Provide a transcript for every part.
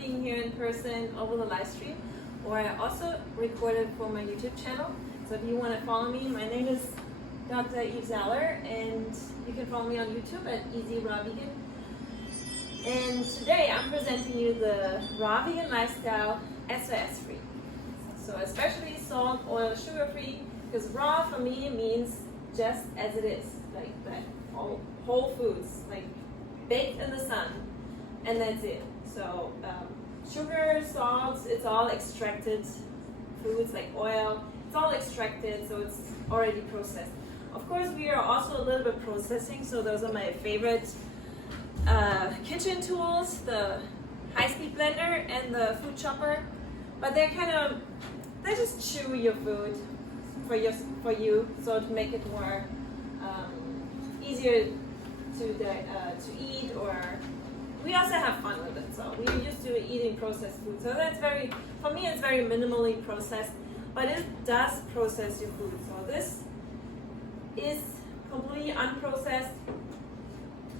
being here in person over the live stream, or I also recorded for my YouTube channel. So if you want to follow me, my name is Dr. Eve Zeller, and you can follow me on YouTube at Easy Raw Vegan. And today I'm presenting you the raw vegan lifestyle SOS free. So especially salt, oil, sugar free, because raw for me means just as it is, like that whole foods, like baked in the sun, and that's it. So sugar, salts, it's all extracted foods like oil, it's all extracted, so it's already processed. Of course, we are also a little bit processing, so those are my favorite kitchen tools, the high-speed blender and the food chopper, but they just chew your food for you, so to make it more easier to eat, or we also have fun with it. So we're used to eating processed food, so that's for me it's very minimally processed, but it does process your food. So this is completely unprocessed,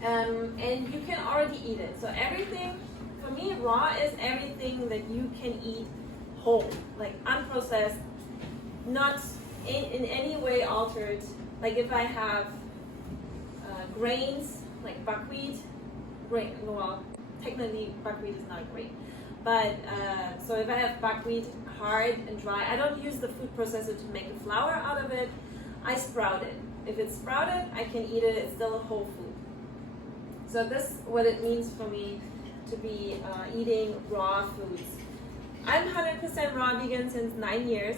and you can already eat it. So everything, for me, raw is everything that you can eat whole, like unprocessed, not in any way altered. Like if I have grains, like buckwheat, well, technically buckwheat is not great, but so if I have buckwheat hard and dry, I don't use the food processor to make a flour out of it. I sprout it. If it's sprouted, I can eat it. It's still a whole food. So this is what it means for me to be eating raw foods. I'm 100% raw vegan since 9 years,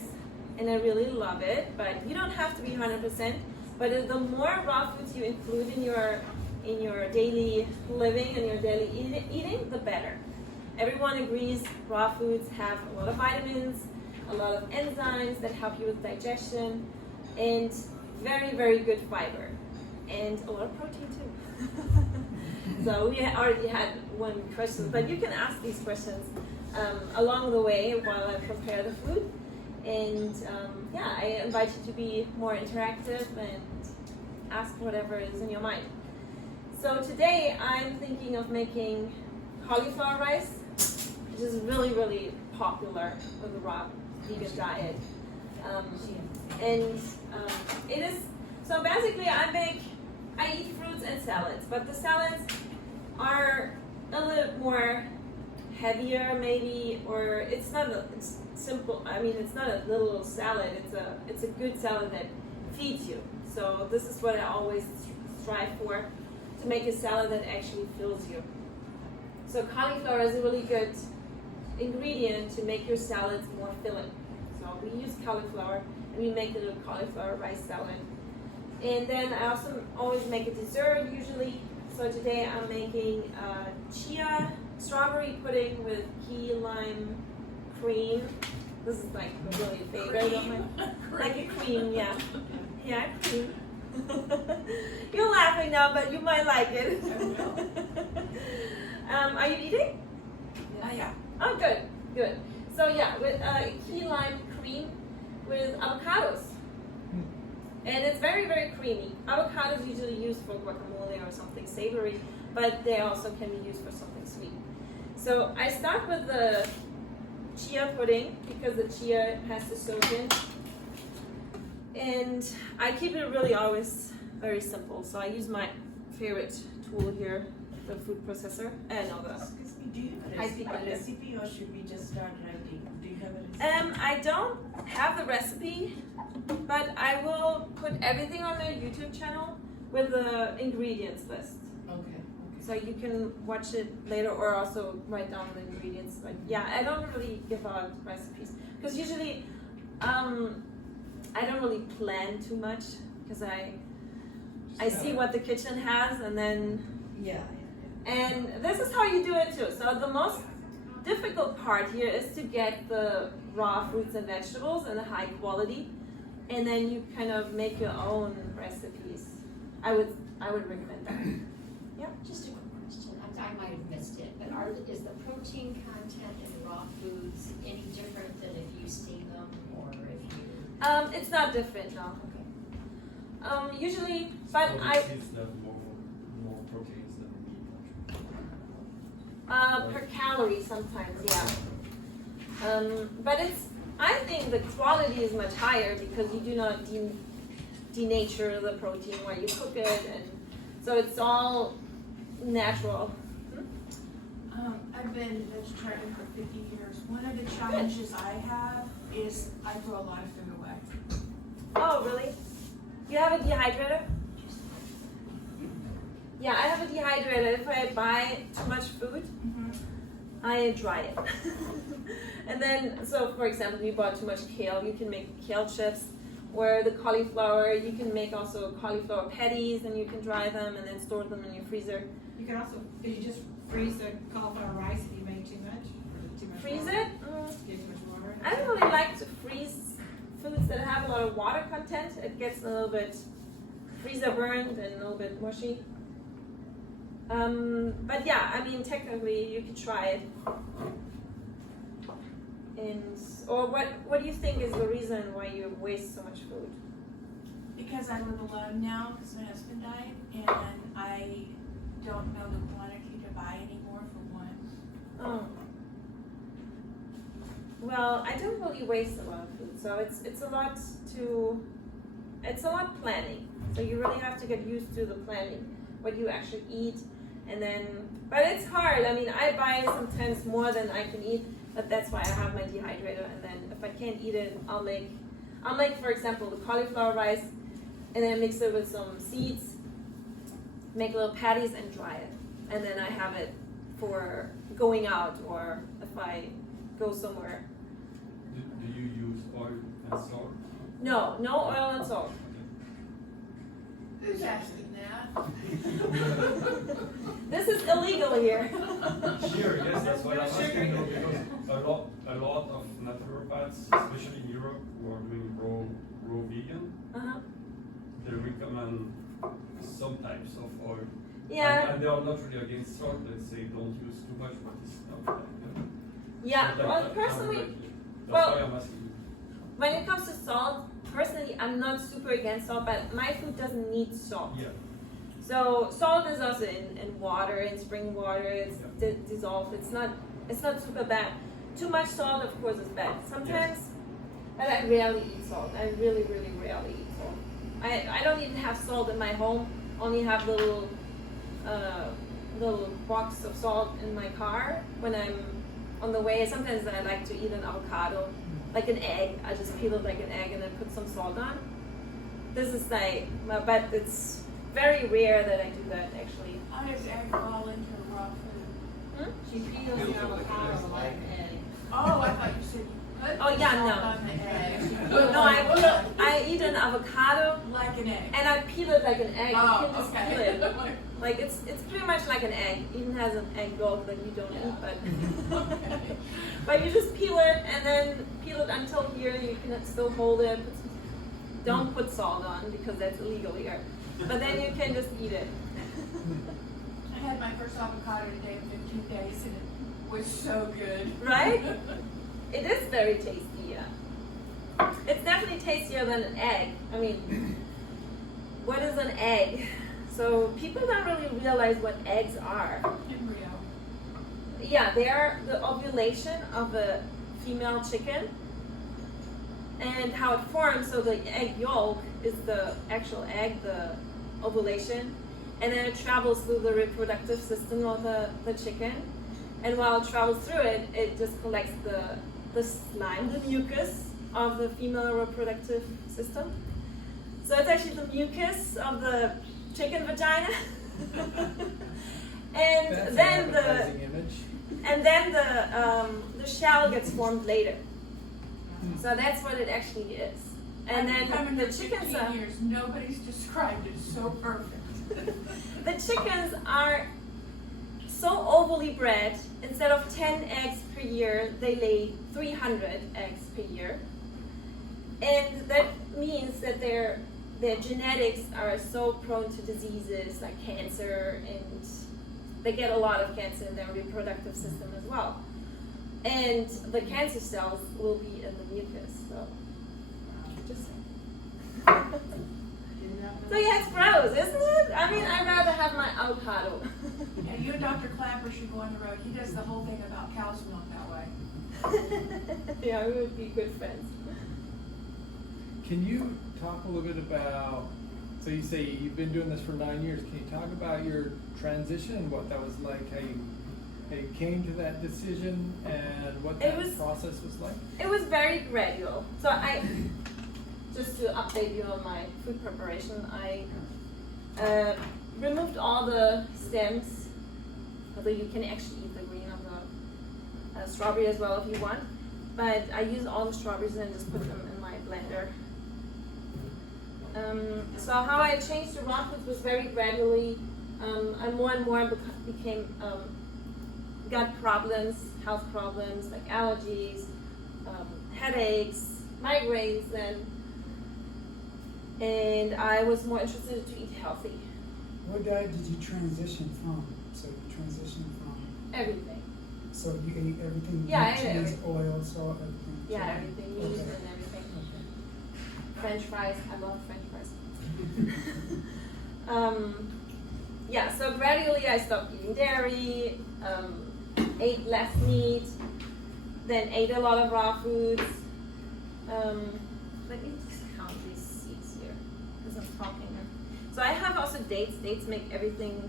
and I really love it. But you don't have to be 100%. But the more raw foods you include in your daily living and your daily eating, the better. Everyone agrees raw foods have a lot of vitamins, a lot of enzymes that help you with digestion, and very, very good fiber, and a lot of protein too. So we already had one question, but you can ask these questions along the way while I prepare the food. And yeah, I invite you to be more interactive and ask whatever is in your mind. So today I'm thinking of making cauliflower rice, which is really, really popular with the raw vegan diet. It is, so basically I eat fruits and salads, but the salads are a little more heavier maybe, or it's simple. I mean, it's not a little salad, it's a good salad that feeds you. So this is what I always strive for, to make a salad that actually fills you. So cauliflower is a really good ingredient to make your salads more filling. So we use cauliflower, and we make it a cauliflower rice salad. And then I also always make a dessert usually. So today I'm making chia strawberry pudding with key lime cream. This is like really a favorite of mine. Like a cream, yeah. Yeah, cream. You're laughing now, but you might like it. Are you eating? Yeah. Oh, good, good. So yeah, with key lime cream with avocados. And it's very, very creamy. Avocados usually used for guacamole or something savory, but they also can be used for something sweet. So I start with the chia pudding because the chia has to soak in. And I keep it really always very simple. So I use my favorite tool here, the food processor. Excuse me, do you have a recipe, or should we just start writing? Do you have a recipe? I don't have the recipe, but I will put everything on my YouTube channel with the ingredients list. Okay. So you can watch it later, or also write down the ingredients. Like, yeah, I don't really give out recipes because usually I don't really plan too much because I see what the kitchen has, and then and this is how you do it too. So the most difficult part here is to get the raw fruits and vegetables in a high quality, and then you kind of make your own recipes. I would recommend that. Yeah. Just a quick question. I might have missed it, but is the protein content in raw foods any different than if you steam them or if you? It's not different, no. Okay. Usually, but so I. It's more proteins than meat. Per calorie sometimes, yeah. But I think the quality is much higher because you do not denature the protein while you cook it, and so it's all natural. I've been vegetarian for 50 years. One of the challenges I have is I throw a lot of food away. Oh, really? You have a dehydrator? Yeah, I have a dehydrator. If I buy too much food, I dry it. And then, so for example, if you bought too much kale, you can make kale chips. Or the cauliflower, you can make also cauliflower patties, and you can dry them and then store them in your freezer. You can also, if you just freeze the cauliflower rice if you make too much. Freeze water. it? Get too much water. I don't really like to freeze foods that have a lot of water content. It gets a little bit freezer burned and a little bit mushy. But yeah, I mean, technically you could try it. Or what do you think is the reason why you waste so much food? Because I live alone now because my husband died, and I don't know the quantity to buy anymore for one. Oh. Well, I don't really waste a lot of food, so it's a lot planning. So you really have to get used to the planning, what you actually eat, and then. But it's hard. I mean, I buy sometimes more than I can eat. But that's why I have my dehydrator, and then if I can't eat it, I'll make, for example, the cauliflower rice, and then mix it with some seeds, make little patties, and dry it. And then I have it for going out, or if I go somewhere. Do you use oil and salt? No oil and salt. Who's asking that? This is illegal here. Sure, yes, that's what I'm asking, because a lot of naturopaths, especially in Europe, who are doing raw vegan, they recommend some types of oil. Yeah. And they are not really against salt. Let's say don't use too much, but it's not like Yeah. so Well, personally, that's why I'm asking. when it comes to salt, personally, I'm not super against salt, but my food doesn't need salt. Yeah. So salt is also in water, in spring water. It's dissolved. It's not super bad. Too much salt, of course, is bad. Sometimes, but I rarely eat salt. I really, really rarely eat salt. I don't even have salt in my home. Only have little box of salt in my car when I'm on the way. Sometimes I like to eat an avocado, like an egg. I just peel it like an egg and then put some salt on. This is like, but it's very rare that I do that actually. How does egg fall into raw food? She peels the avocado like an egg. Oh, I thought you said you put Oh, yeah, salt no. on the egg. No, I eat an avocado Like an egg. and I peel it like an egg. You Oh, can just okay. peel it. Like it's pretty much like an egg. Even has an egg yolk that you don't eat, but Okay. but you just peel it and then peel it until here. You can still hold it. Don't put salt on because that's illegal here. But then you can just eat it. I had my first avocado today in 15 days, and it was so good. Right? It is very tasty, yeah. It's definitely tastier than an egg. I mean, what is an egg? So people don't really realize what eggs are. Embryo. Yeah, they are the ovulation of a female chicken and how it forms. So the egg yolk is the actual egg, the ovulation, and then it travels through the reproductive system of the chicken. And while it travels through it, it just collects the slime, the mucus of the female reproductive system. So it's actually the mucus of the chicken vagina. And then the shell gets formed later. So that's what it actually is. And then the chickens are, years, nobody's described it so perfect. the chickens are so ovally bred. Instead of 10 eggs per year, they lay 300 eggs per year. And that means that their genetics are so prone to diseases like cancer, and they get a lot of cancer in their reproductive system as well. And the cancer cells will be in the mucus. So, just saying. So yeah, it's gross, isn't it? I mean, I'd rather have my avocado. And you and Dr. Clapper should go on the road. He does the whole thing about cow's milk that way. Yeah, we would be good friends. Can you talk a little bit about, so you say you've been doing this for 9 years, can you talk about your transition, what that was like, how you came to that decision, and what that process was like? It was very gradual. So just to update you on my food preparation, I removed all the stems, although you can actually eat the green of the strawberry as well if you want. But I use all the strawberries and just put them in my blender. So how I changed to raw foods was very gradually. I more and more became gut problems, health problems like allergies, headaches, migraines then. And I was more interested to eat healthy. What diet did you transition from? So you transitioned from Everything. So you ate everything? Yeah, I ate cheese, everything. oil, salt, everything. Yeah, everything, meat Okay. and everything. French fries, I love French fries. Yeah, so gradually I stopped eating dairy, ate less meat, then ate a lot of raw foods. Let me just count these seeds here because I'm talking. So I have also dates. Dates make everything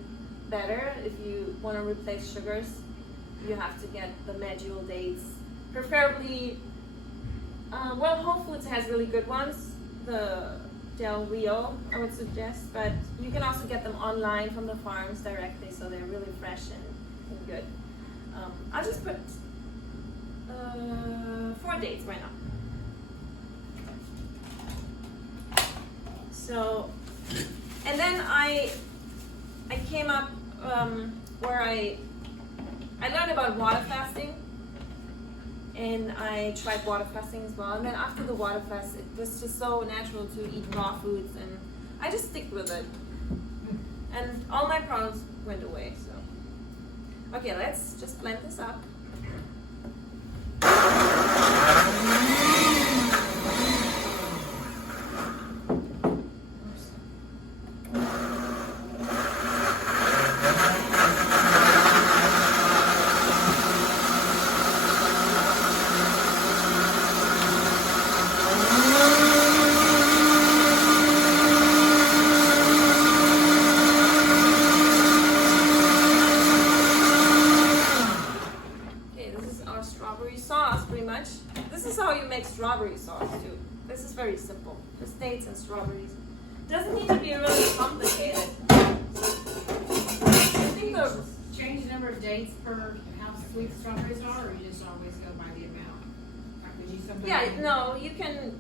better. If you want to replace sugars, you have to get the medjool dates. Preferably, well, Whole Foods has really good ones. The Del Rio, I would suggest, but you can also get them online from the farms directly, so they're really fresh and good. I'll just put 4 dates right now. So, and then I came up where I learned about water fasting, and I tried water fasting as well. And then after the water fast, it was just so natural to eat raw foods, and I just stick with it. And all my problems went away. So, okay, let's just blend this up. Strawberry sauce too. This is very simple. Just dates and strawberries. Doesn't need to be really complicated. I think the Change the number of dates per how sweet the strawberries are, or you just always go by the amount? Like, would you sometimes? yeah, no, you can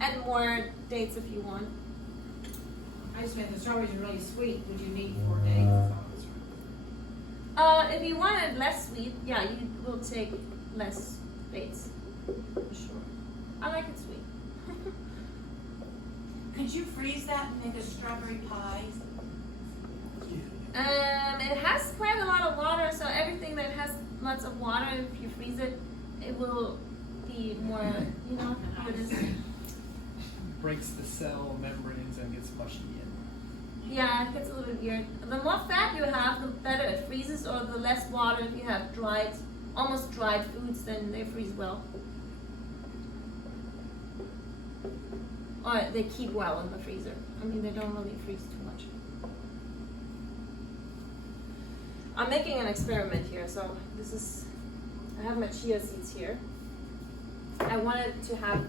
add more dates if you want. I just meant the strawberries are really sweet. Would you need 4 dates? If you want it less sweet, yeah, you will take less dates. For sure. I like it sweet. Could you freeze that and make a strawberry pie? It has quite a lot of water, so everything that has lots of water, if you freeze it, it will be more, you know, how it is. Breaks the cell membranes and gets mushy in. Yeah, it gets a little bit weird. The more fat you have, the better it freezes, or the less water. If you have dried, almost dried foods, then they freeze well. Or they keep well in the freezer. I mean, they don't really freeze too much. I'm making an experiment here, so this is, I have my chia seeds here. I wanted to have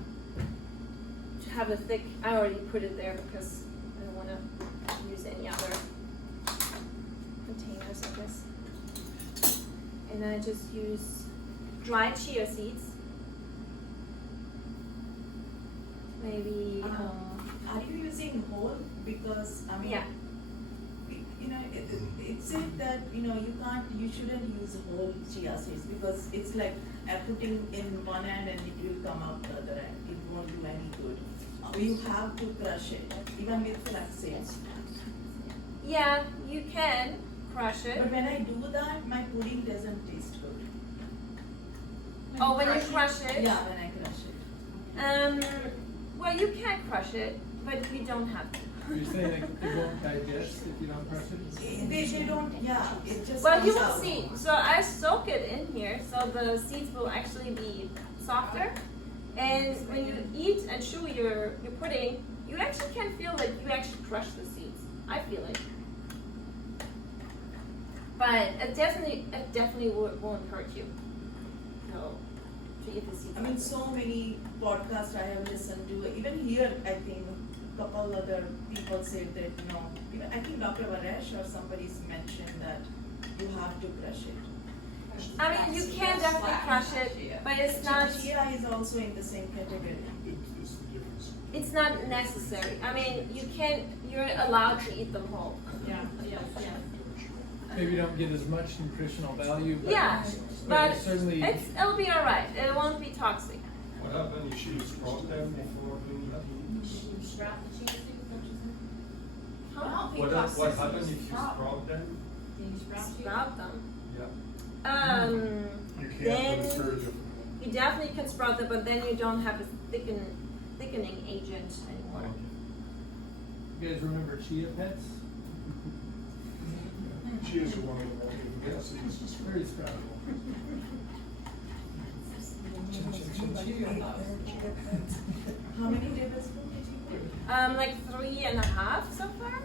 a thick, I already put it there because I don't want to use any other containers, I guess. And I just use dried chia seeds. Maybe, Are you using whole? Because I mean, yeah. You know, it said that you shouldn't use whole chia seeds because it's like putting in one end and it will come out the other end. It won't do any good. You have to crush it, even with flax seeds. Yeah, you can crush it. But when I do that, my pudding doesn't taste good. Oh, when you crush it? Yeah, when I crush it. Well, you can crush it, but you don't have to. You're saying it won't digest if you don't crush it? They they don't, yeah, it just Well, you comes will out. see. So I soak it in here, so the seeds will actually be softer. And when you eat and chew your pudding, you actually can feel like you actually crush the seeds. I feel it. But it definitely won't hurt you. No, to eat the seeds. I mean, so many podcasts I have listened to, even here, I think a couple other people say that, you know, even I think Dr. Varesh or somebody's mentioned that you have to crush it. I mean, you can definitely crush it, but it's not. Chia is also in the same category. It's not necessary. I mean, you're allowed to eat them whole. Yeah, yeah, yeah. Maybe you don't get as much nutritional value, but, Yeah, but it's certainly. it'll be alright. It won't be toxic. What happens if you sprout them before doing that? You sprout the chia seeds, don't you think? I don't think What toxicity happens is if you sprout. sprout them? Do you sprout chia? Sprout them. Yeah. You can't Then discourage them. you definitely can sprout them, but then you don't have a thickening agent anymore. You guys remember chia pets? She is one of the more good seeds. It's very sproutable. How many tablespoons did you put? Like 3.5 so far.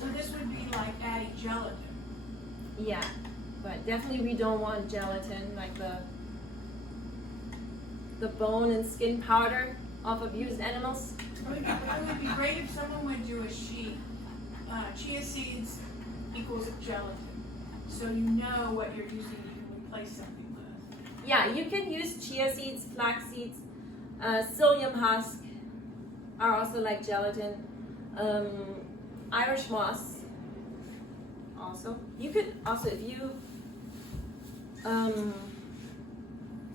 So this would be like adding gelatin. Yeah, but definitely we don't want gelatin, like the bone and skin powder of abused animals. It would be great if someone would do a sheet. Chia seeds equals gelatin. So you know what you're using, you can replace something with. Yeah, you can use chia seeds, flax seeds, psyllium husk are also like gelatin. Irish moss also. You could also, if you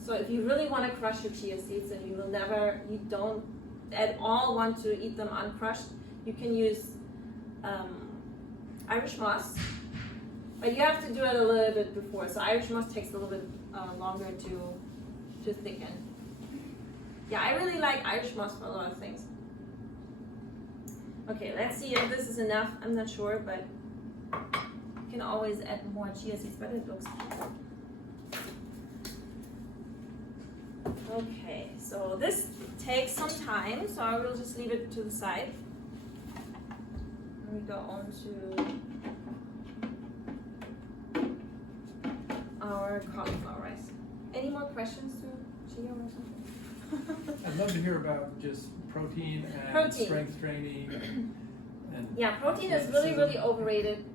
so if you really want to crush your chia seeds and you don't at all want to eat them uncrushed, you can use Irish moss, but you have to do it a little bit before. So Irish moss takes a little bit longer to thicken. Yeah, I really like Irish moss for a lot of things. Okay, let's see if this is enough. I'm not sure, but you can always add more chia seeds, but it looks cute. Okay, so this takes some time, so I will just leave it to the side. We go on to our cauliflower rice. Any more questions to chia or something? I'd love to hear about just protein and Protein. strength training and Yeah, protein is really, really overrated.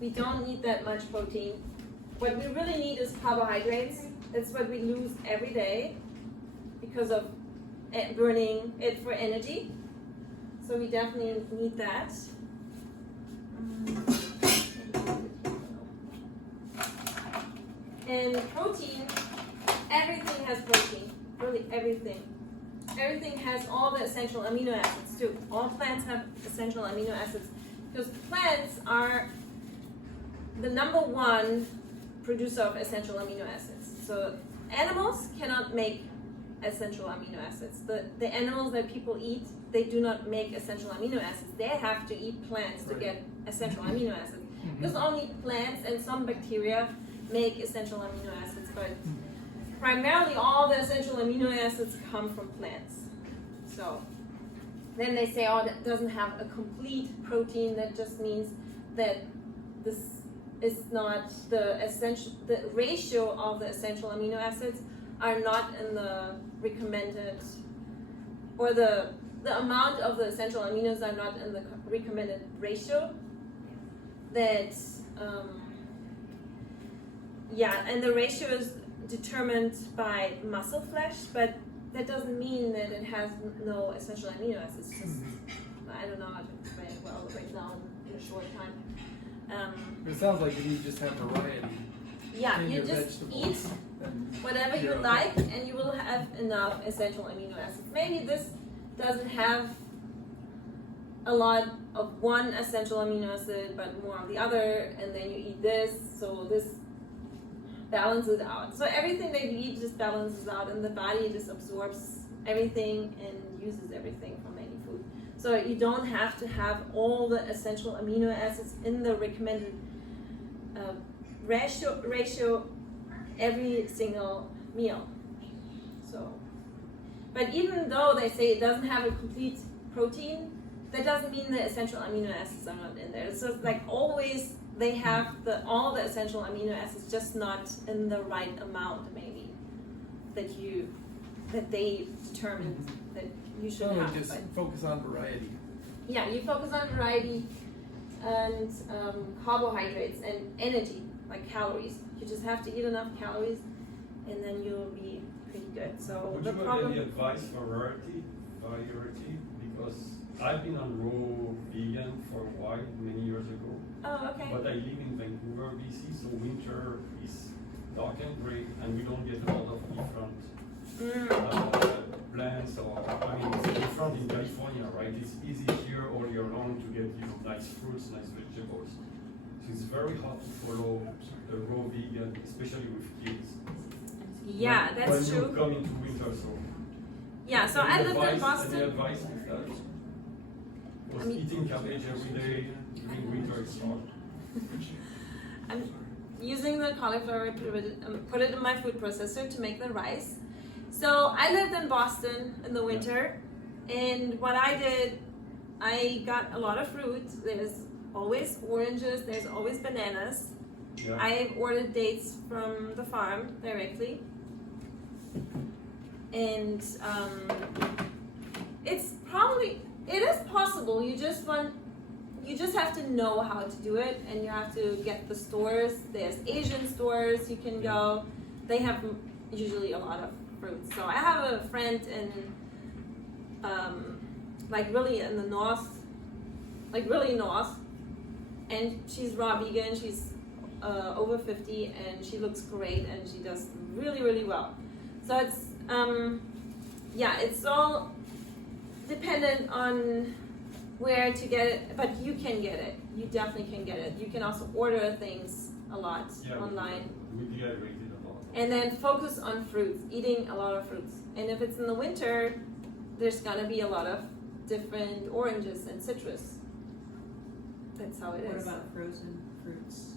We don't need that much protein. What we really need is carbohydrates. That's what we lose every day because of burning it for energy. So we definitely need that. And protein, everything has protein, really everything. Everything has all the essential amino acids too. All plants have essential amino acids because plants are the #1 producer of essential amino acids. So animals cannot make essential amino acids. The animals that people eat, they do not make essential amino acids. They have to eat plants to get essential amino acids. Because only plants and some bacteria make essential amino acids, but primarily all the essential amino acids come from plants. So then they say, oh, that doesn't have a complete protein. That just means that this is not the ratio of the essential amino acids are not in the recommended, or the amount of the essential aminos are not in the recommended ratio. That and the ratio is determined by muscle flesh, but that doesn't mean that it has no essential amino acids. I don't know how to explain it well right now in a short time. it sounds like you just have variety. Yeah, in you your just vegetables, eat and whatever you you're okay. like, and you will have enough essential amino acids. Maybe this doesn't have a lot of one essential amino acid, but more of the other, and then you eat this, so this balances it out. So everything that you eat just balances out, and the body just absorbs everything and uses everything from any food. So you don't have to have all the essential amino acids in the recommended ratio every single meal. So, but even though they say it doesn't have a complete protein, that doesn't mean the essential amino acids are not in there. So it's like always they have all the essential amino acids, just not in the right amount maybe that they determined that you should So have. just But focus on variety. yeah, you focus on variety and carbohydrates and energy, like calories. You just have to eat enough calories, and then you'll be pretty good. So Would the you have problem. any advice for variety? Because I've been on raw vegan for a while, many years ago. Oh, okay. But I live in Vancouver, BC, so winter is dark and gray, and we don't get a lot of different plants. Or I mean, it's different in California, right? It's easy here all year long to get nice fruits, nice vegetables. So it's very hard to follow the raw vegan, especially with kids. Yeah, that's when true. you come into winter, so. Yeah, so I lived in Any Boston. advice with that? Because eating cabbage every day during winter is hard. I'm using the cauliflower, put it in my food processor to make the rice. So I lived in Boston in the winter, and what I did, I got a lot of fruit. There's always oranges, there's always bananas. Yeah. I ordered dates from the farm directly. And it is possible. You just have to know how to do it, and you have to get the stores. There's Asian stores you can go. They have usually a lot of fruits. So I have a friend in really in the north, really north, and she's raw vegan. She's over 50, and she looks great, and she does really, really well. So it's it's all dependent on where to get it, but you can get it. You definitely can get it. You can also order things a lot online. We dehydrated a lot. And then focus on fruits, eating a lot of fruits. And if it's in the winter, there's gonna be a lot of different oranges and citrus. That's how it is. What about frozen fruits?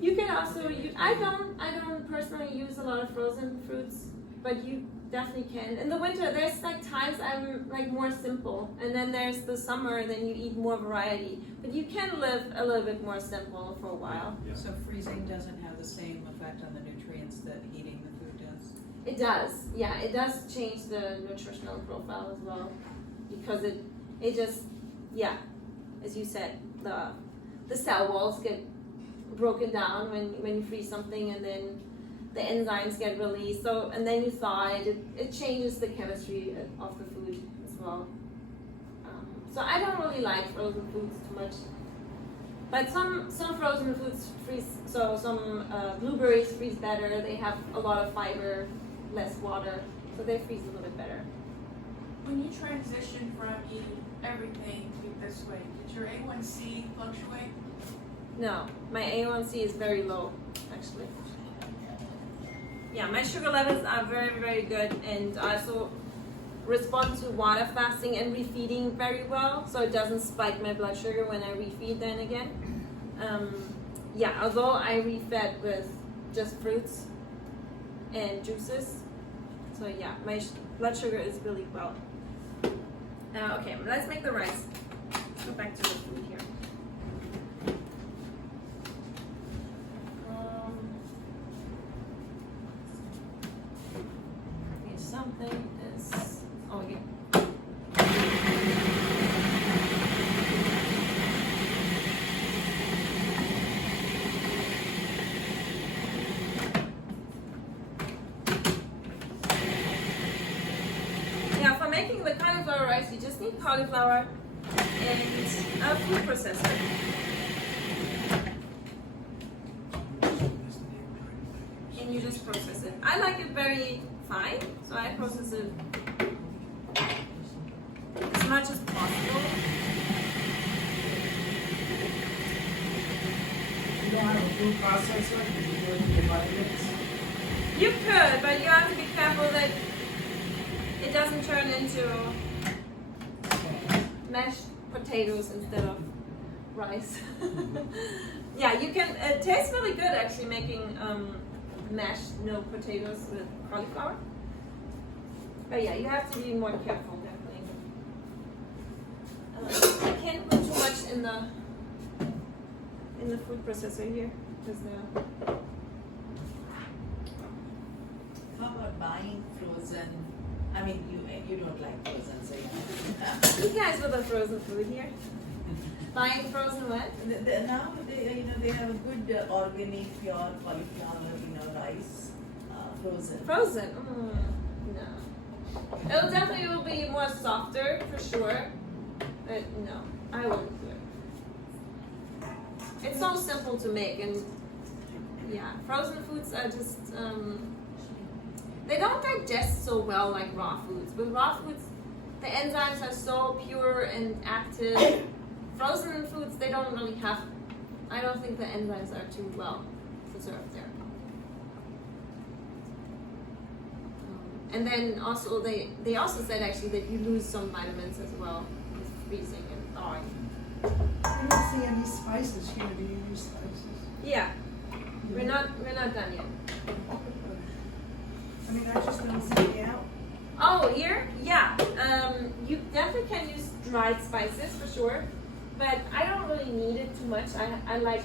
You can also use, I don't personally use a lot of frozen fruits, but you definitely can. In the winter, there's times I'm more simple, and then there's the summer, then you eat more variety. But you can live a little bit more simple for a while. Yeah. So freezing doesn't have the same effect on the nutrients that heating the food does? It does, yeah, it does change the nutritional profile as well, because it just, as you said, the cell walls get broken down when you freeze something, and then the enzymes get released. So, and then you thaw it. It changes the chemistry of the food as well. So I don't really like frozen foods too much, but some frozen foods freeze. So some blueberries freeze better. They have a lot of fiber, less water, so they freeze a little bit better. When you transition from eating everything to this way, did your A1C fluctuate? No, my A1C is very low, actually. Yeah, my sugar levels are very, very good, and I also respond to water fasting and refeeding very well, so it doesn't spike my blood sugar when I refeed then again. Although I refed with just fruits and juices, so yeah, my blood sugar is really well. Okay, let's make the rice. Let's go back to the food here. Something is, for making the cauliflower rice, you just need cauliflower and a food processor. And you just process it. I like it very fine, so I process it as much as possible. You don't have a food processor, because you do it in your vitamins. You could, but you have to be careful that it doesn't turn into mashed potatoes instead of rice. Yeah, you can. It tastes really good actually making mashed no potatoes with cauliflower. But yeah, you have to be more careful definitely. I can't put too much in the food processor here because How about buying frozen? I mean, you don't like frozen, so you guys with the frozen food here. Buying frozen what? Now they have a good organic pure cauliflower rice frozen. Frozen? No. It'll definitely will be more softer for sure. But no, I wouldn't do it. It's so simple to make, and yeah, frozen foods are just they don't digest so well like raw foods. With raw foods, the enzymes are so pure and active. Frozen foods, they don't really have. I don't think the enzymes are too well preserved there. And then also they also said actually that you lose some vitamins as well with freezing and thawing. I don't see any spices here. Do you use spices? Yeah, we're not done yet. I mean, I just don't see it out. Oh, here, yeah. You definitely can use dried spices for sure, but I don't really need it too much. I like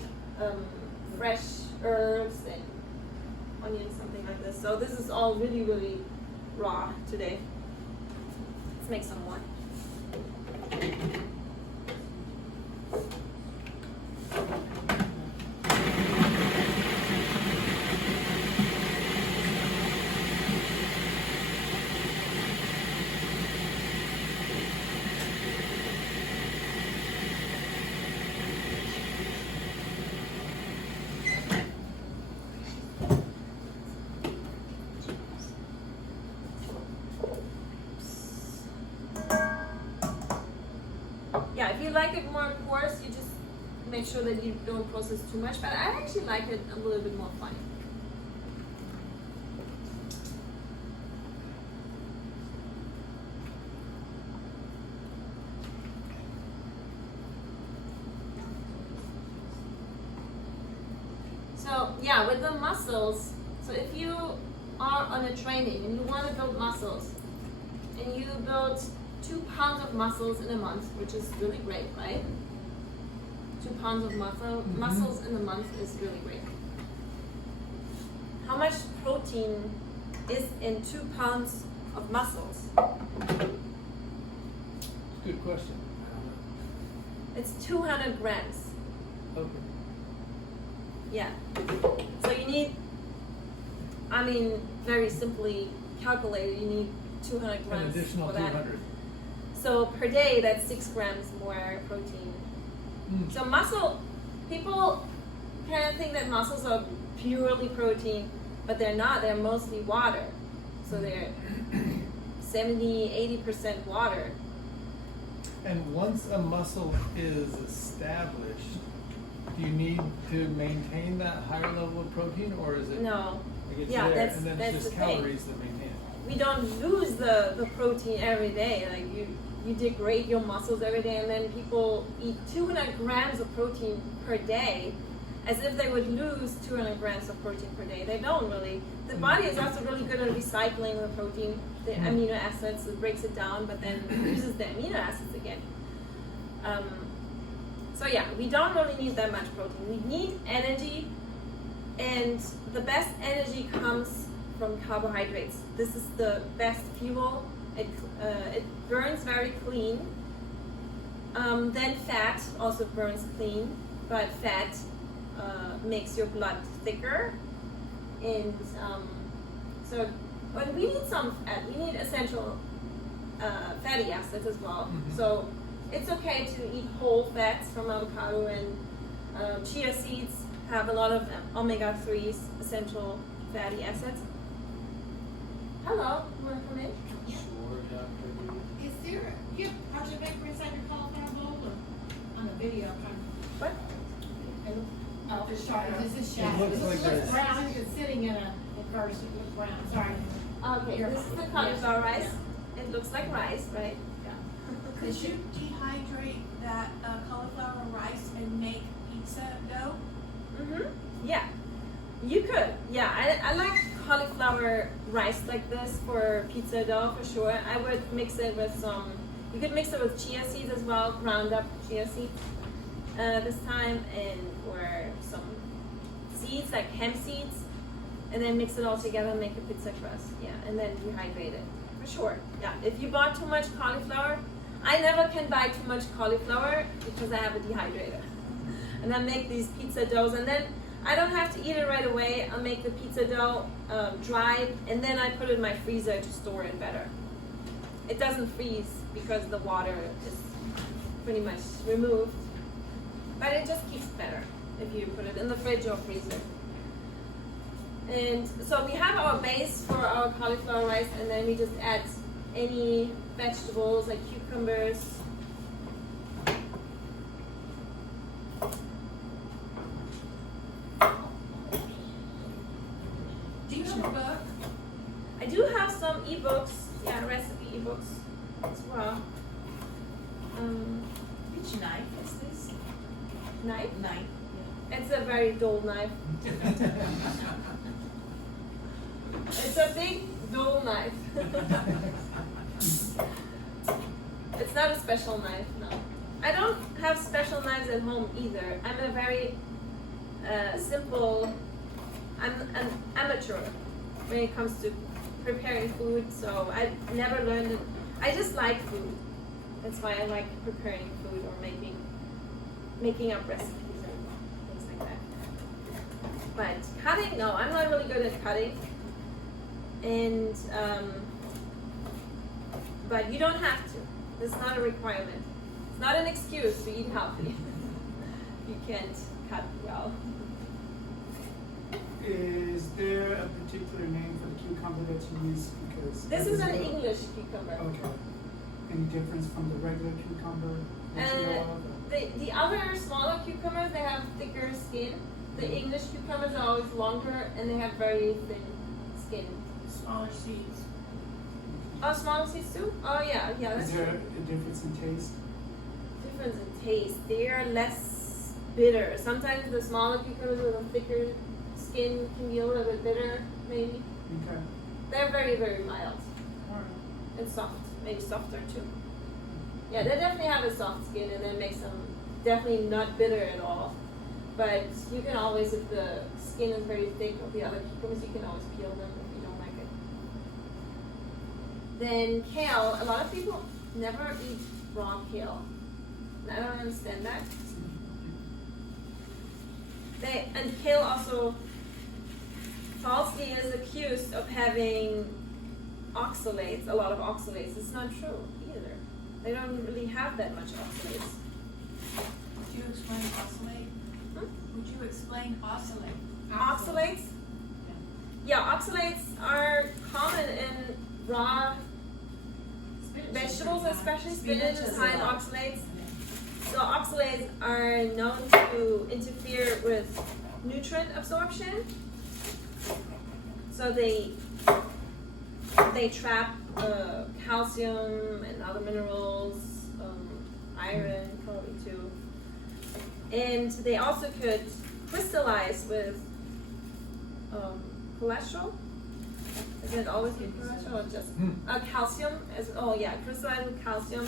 fresh herbs and onions, something like this. So this is all really, really raw today. Let's make some more. Yeah, if you like it more coarse, you just make sure that you don't process too much, but I actually like it a little bit more fine. So yeah, with the muscles, so if you are on a training and you want to build muscles, and you build 2 pounds of muscles in a month, which is really great, right? 2 pounds of muscles in a month is really great. How much protein is in 2 pounds of muscles? Good question. It's 200 grams. Okay. Yeah. So you need, I mean, very simply calculated, you need 200 An grams additional for that. 200. So per day, that's 6 grams more protein. So muscle, people kind of think that muscles are purely protein, but they're not. They're mostly water. So they're 70-80% water. And once a muscle is established, do you need to maintain that higher level of protein, or is it? No. Like it's Yeah, there, that's- and then that's it's just the thing. calories that maintain it. We don't lose the protein every day. Like you degrade your muscles every day, and then people eat 200 grams of protein per day as if they would lose 200 grams of protein per day. They don't really. The body is also really good at recycling the protein, the amino acids. It breaks it down, but then uses the amino acids again. So yeah, we don't really need that much protein. We need energy, and the best energy comes from carbohydrates. This is the best fuel. It burns very clean. Then fat also burns clean, but fat makes your blood thicker. And but we need some fat. We need essential fatty acids as well. So it's okay to eat whole fats from avocado, and chia seeds have a lot of omega-3s, essential fatty acids. Hello, you want to come in? Is there, you have parsley paper inside your cauliflower bowl or on the video? What? Oh, it's sharp. This is It shallow. looks like It looks this. brown. It's sitting in a, at first it looks brown. Sorry. Okay, this is the cauliflower rice. It looks like rice, right? Yeah. Could you dehydrate that cauliflower rice and make pizza dough? Yeah, you could. Yeah, I like cauliflower rice like this for pizza dough for sure. I would mix it with some. You could mix it with chia seeds as well, ground up chia seeds this time, and or some seeds like hemp seeds, and then mix it all together and make a pizza crust. Yeah, and then dehydrate it for sure. Yeah, if you bought too much cauliflower, I never can buy too much cauliflower because I have a dehydrator, and I make these pizza doughs, and then I don't have to eat it right away. I'll make the pizza dough dry, and then I put it in my freezer to store it better. It doesn't freeze because the water is pretty much removed, but it just keeps better if you put it in the fridge or freezer. And so we have our base for our cauliflower rice, and then we just add any vegetables like cucumbers. Do you have a book? I do have some ebooks, yeah, recipe ebooks as well. Which knife is this? Knife? Knife. It's a very dull knife. It's a big dull knife. It's not a special knife, no. I don't have special knives at home either. I'm a very simple, I'm an amateur when it comes to preparing food, so I never learned it. I just like food. That's why I like preparing food or making up recipes and things like that. But cutting, no, I'm not really good at cutting. And but you don't have to. It's not a requirement. It's not an excuse to eat healthy. You can't cut well. Is there a particular name for the cucumber that you use? Because This is an English cucumber. Okay. Any difference from the regular cucumber that you know of? The other smaller cucumbers, they have thicker skin. The English cucumbers are always longer and they have very thin skin. Smaller seeds. Oh, smaller seeds too? Oh yeah, that's Is true. there a difference in taste? Difference in taste. They are less bitter. Sometimes the smaller cucumbers with a thicker skin can be a little bit bitter, maybe. Okay. They're very, very mild. And soft. Maybe softer too. Yeah, they definitely have a soft skin and that makes them definitely not bitter at all. But you can always, if the skin is very thick of the other cucumbers, you can always peel them if you don't like it. Then kale, a lot of people never eat raw kale. And I don't understand that. And kale also falsely is accused of having oxalates, a lot of oxalates. It's not true either. They don't really have that much oxalates. Would you explain oxalate? Would you explain oxalate? Oxalates? Yeah, oxalates are common in raw vegetables, especially spinach is high in oxalates. So oxalates are known to interfere with nutrient absorption. So they trap calcium and other minerals, iron probably too. And they also could crystallize with cholesterol. Is it always good cholesterol or just calcium? Crystallize with calcium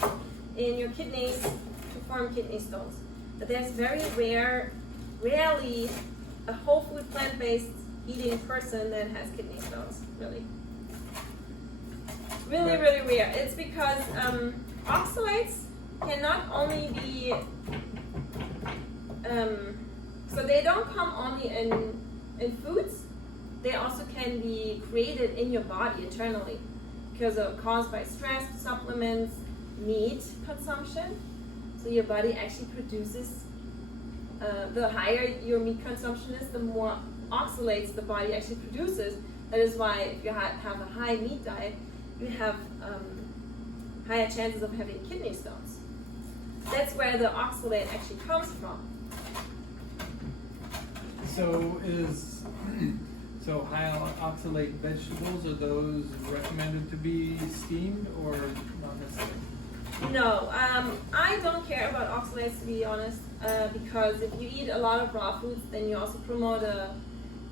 in your kidneys to form kidney stones. But there's rarely a whole food plant-based eating person that has kidney stones, really. Really, really rare. It's because oxalates can not only be, so they don't come only in foods, they also can be created in your body internally because of caused by stress, supplements, meat consumption. So your body actually produces, the higher your meat consumption is, the more oxalates the body actually produces. That is why if you have a high meat diet, you have higher chances of having kidney stones. That's where the oxalate actually comes from. So high oxalate vegetables, are those recommended to be steamed or not necessarily? No, I don't care about oxalates to be honest, because if you eat a lot of raw foods, then you also promote a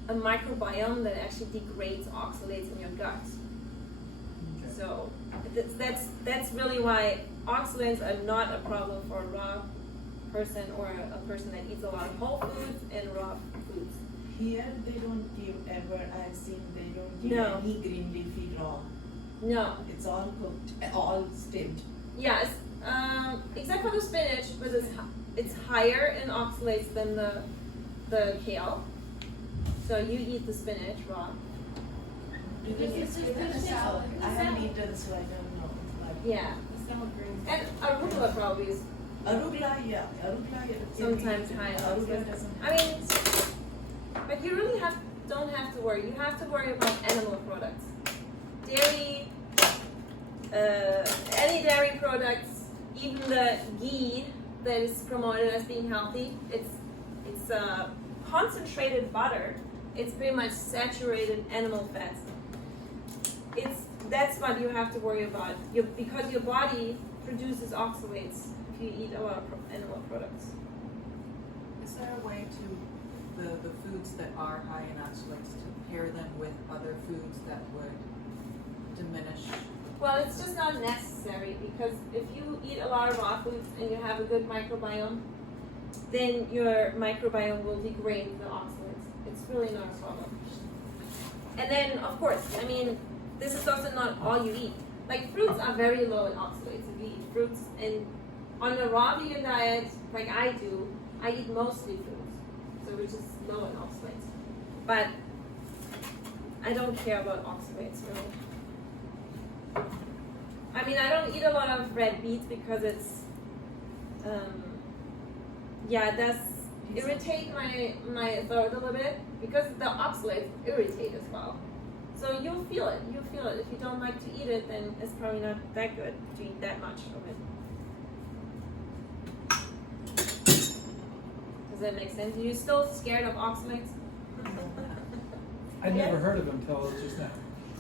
microbiome that actually degrades oxalates in your gut. Okay. So that's really why oxalates are not a problem for a raw person or a person that eats a lot of whole foods and raw foods. Here they don't give ever, I've seen they don't give No. any green leafy raw. No. It's all cooked, all steamed. Yes, except for the spinach, but it's higher in oxalates than the kale. So you eat the spinach raw. Do they This is give it the a salad. I haven't eaten, so I don't know. But Yeah, The salad greens. and arugula probably is. arugula, yeah, arugula. Sometimes high in Arugula oxalates. doesn't. I mean, but you really don't have to worry. You have to worry about animal products, dairy, any dairy products, even the ghee that is promoted as being healthy. It's concentrated butter. It's pretty much saturated animal fats. That's what you have to worry about. Because your body produces oxalates if you eat a lot of animal products. Is there a way to, the foods that are high in oxalates, to pair them with other foods that would diminish? Well, it's just not necessary because if you eat a lot of raw foods and you have a good microbiome, then your microbiome will degrade the oxalates. It's really not a problem. And then, of course, I mean, this is also not all you eat. Like fruits are very low in oxalates if you eat fruits. And on a raw vegan diet, like I do, I eat mostly fruits, so which is low in oxalates. But I don't care about oxalates really. I mean, I don't eat a lot of red beets because it's, it does irritate my throat a little bit because the oxalates irritate as well. So you'll feel it. If you don't like to eat it, then it's probably not that good to eat that much of it. Does that make sense? Are you still scared of oxalates? I never heard of them until just now.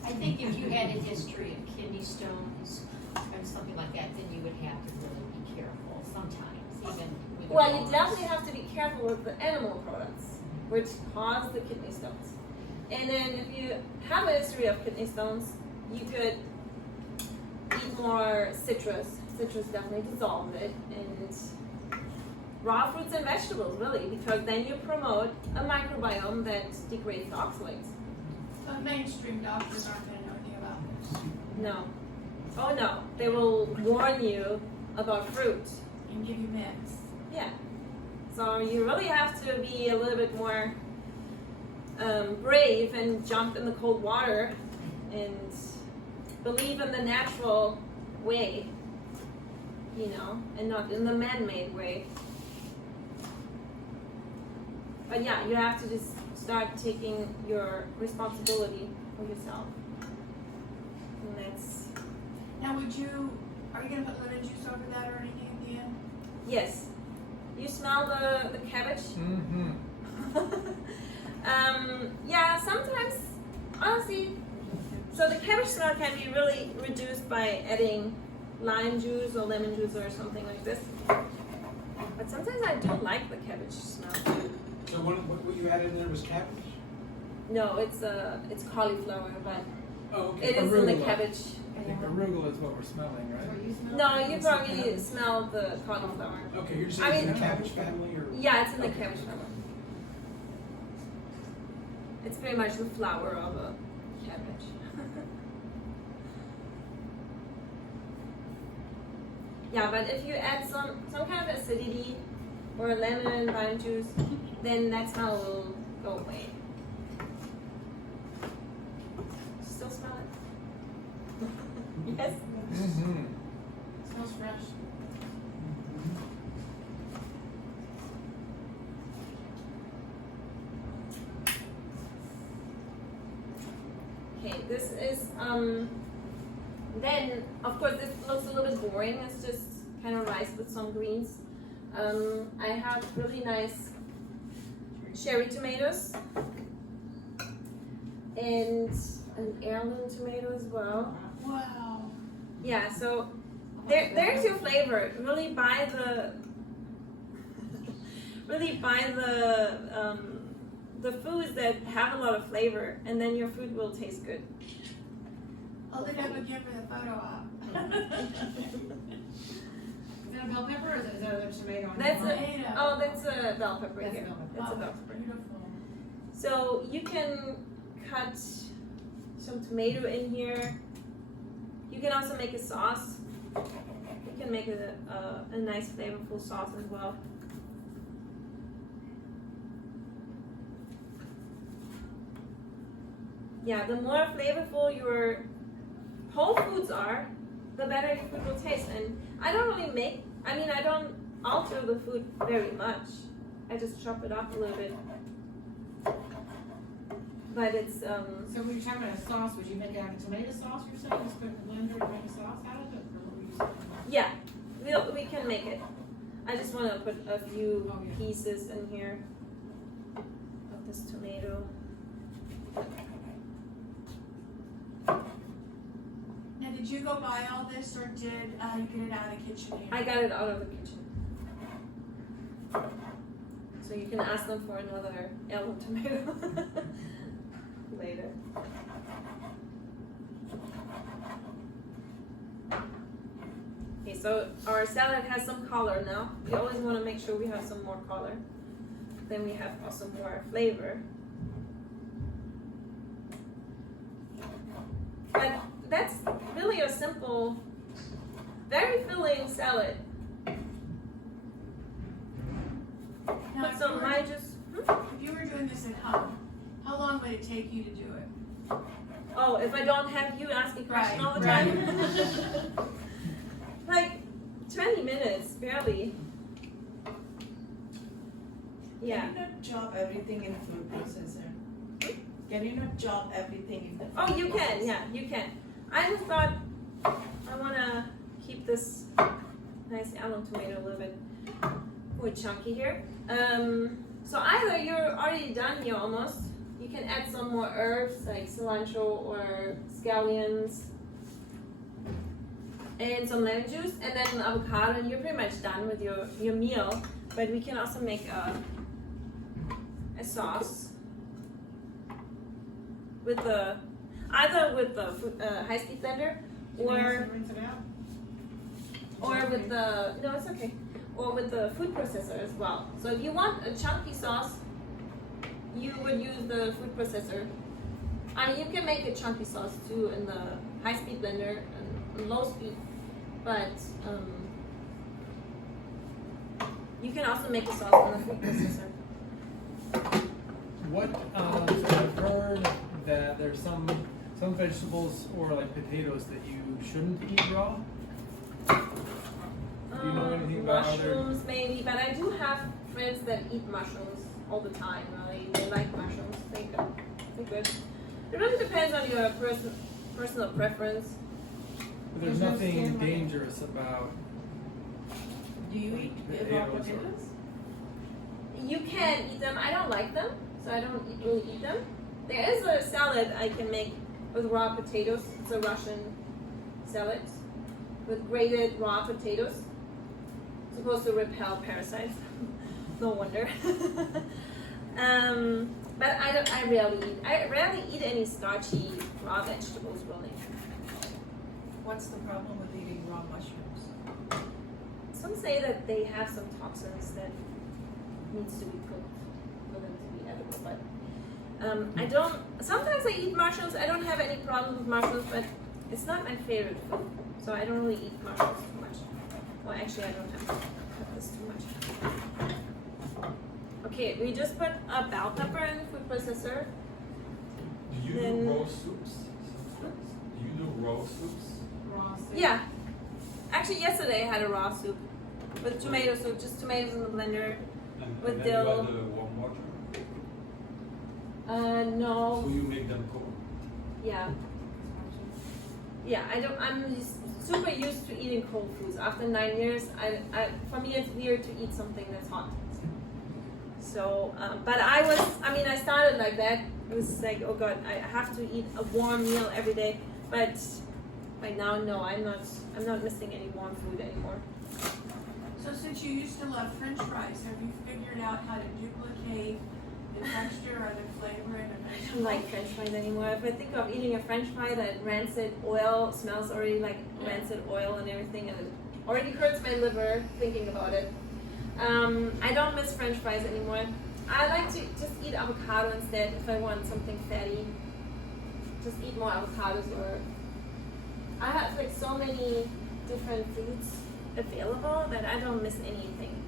I think if you had a history of kidney stones or something like that, then you would have to really be careful sometimes, even with Well, you bones. definitely have to be careful with the animal products, which cause the kidney stones. And then if you have a history of kidney stones, you could eat more citrus. Citrus definitely dissolves it. And raw fruits and vegetables, really, because then you promote a microbiome that degrades the oxalates. But mainstream doctors aren't gonna know anything about this. No. Oh no. They will warn you about fruit. And give you meds. Yeah. So you really have to be a little bit more brave and jump in the cold water and believe in the natural way, and not in the man-made way. But yeah, you have to just start taking your responsibility for yourself. And that's, Now are you gonna put lemon juice over that or anything at the end? yes. You smell the cabbage? Mm-hmm. Yeah, sometimes, honestly, so the cabbage smell can be really reduced by adding lime juice or lemon juice or something like this. But sometimes I do like the cabbage smell. So what you added in there was cabbage? No, it's cauliflower, but Oh, okay. it is in the Arugula. cabbage. I think arugula is what we're smelling, That's what right? you smell? No, you probably smell the cauliflower. Okay, you're I saying it's in mean- the cabbage family or? Yeah, it's in the Okay. cabbage family. It's pretty much the flower of a cabbage. Yeah, but if you add some kind of acidity or lemon, lime juice, then that smell will go away. Still smell it? Yes? Mm-hmm. Smells fresh. Okay, this is, then, of course, this looks a little bit boring. It's just kind of rice with some greens. I have really nice cherry tomatoes and an heirloom tomato as well. Wow. Yeah, so There's your flavor. Really buy the foods that have a lot of flavor, and then your food will taste good. Hold it up again for the photo op. Is that a bell pepper or is that a tomato? on That's the a that's a bell pepper That's here. bell pepper. That's a Oh, bell pepper. beautiful. So you can cut some tomato in here. You can also make a sauce. You can make a nice flavorful sauce as well. Yeah, the more flavorful your whole foods are, the better your food will taste. And I don't really I don't alter the food very much. I just chop it up a little bit. But it's So when you're talking about a sauce, would you make it out of tomato sauce, you're saying? Just put it in the blender and make a sauce out of it? Or what were you saying? yeah, we can make it. I just want to put a few Oh, yeah. pieces in here of this tomato. Now, did you go buy all this, or did you get it out of the kitchen here? I got it out of the kitchen. So you can ask them for another heirloom tomato later. Okay, so our salad has some color now. We always want to make sure we have some more color. Then we have also more flavor. But that's really a simple, very filling salad. Now, Put if some you were- lime juice. If you were doing this at home, how long would it take you to do it? Oh, if I don't have you asking questions all the Right, time? Like 20 minutes, barely. Yeah. Can you not chop everything in food processor? Can you not chop everything in the food Oh, you can, processor? yeah, you can. I just thought I want to keep this nice heirloom tomato a little bit more chunky here. So either you're already done here almost. You can add some more herbs like cilantro or scallions and some lemon juice and then an avocado, and you're pretty much done with your meal. But we can also make a sauce with either with the high-speed blender or Rinse it out? with no, it's okay, or with the food processor as well. So if you want a chunky sauce, you would use the food processor. I mean, you can make a chunky sauce too in the high-speed blender and low speed, but you can also make a sauce in the food processor. What, so I've heard that there's some vegetables or like potatoes that you shouldn't eat raw. Do you know anything about other? Mushrooms maybe, but I do have friends that eat mushrooms all the time. Really, they like mushrooms. They're good. It really depends on your personal preference. But there's nothing dangerous about. Do you eat raw potatoes? You can eat them. I don't like them, so I don't really eat them. There is a salad I can make with raw potatoes. It's a Russian salad with grated raw potatoes. It's supposed to repel parasites. No wonder. But I rarely eat any starchy raw vegetables really. What's the problem with eating raw mushrooms? Some say that they have some toxins that needs to be cooked for them to be edible, but I don't. Sometimes I eat mushrooms. I don't have any problem with mushrooms, but it's not my favorite food, so I don't really eat mushrooms too much. Well, actually, I don't have to cut this too much. Okay, we just put a bell pepper in the food processor. Do you Then- do raw soups? Do you do raw soups? Raw soup? Yeah. Actually, yesterday I had a raw soup with tomato soup, just tomatoes in the blender. And With then dill. you add the warm water? No. So you make them cold? Yeah. Yeah, I'm just super used to eating cold foods. After 9 years, for me it's weird to eat something that's hot. So, but I started like that. It was like, oh God, I have to eat a warm meal every day. But right now, no, I'm not missing any warm food anymore. So since you used to love French fries, have you figured out how to duplicate the texture or the flavor in a I French don't fry? like French fries anymore. If I think of eating a French fry, that rancid oil smells already like rancid oil and everything, and it already hurts my liver thinking about it. I don't miss French fries anymore. I like to just eat avocado instead if I want something fatty. Just eat more avocados, or I have like so many different foods available that I don't miss anything.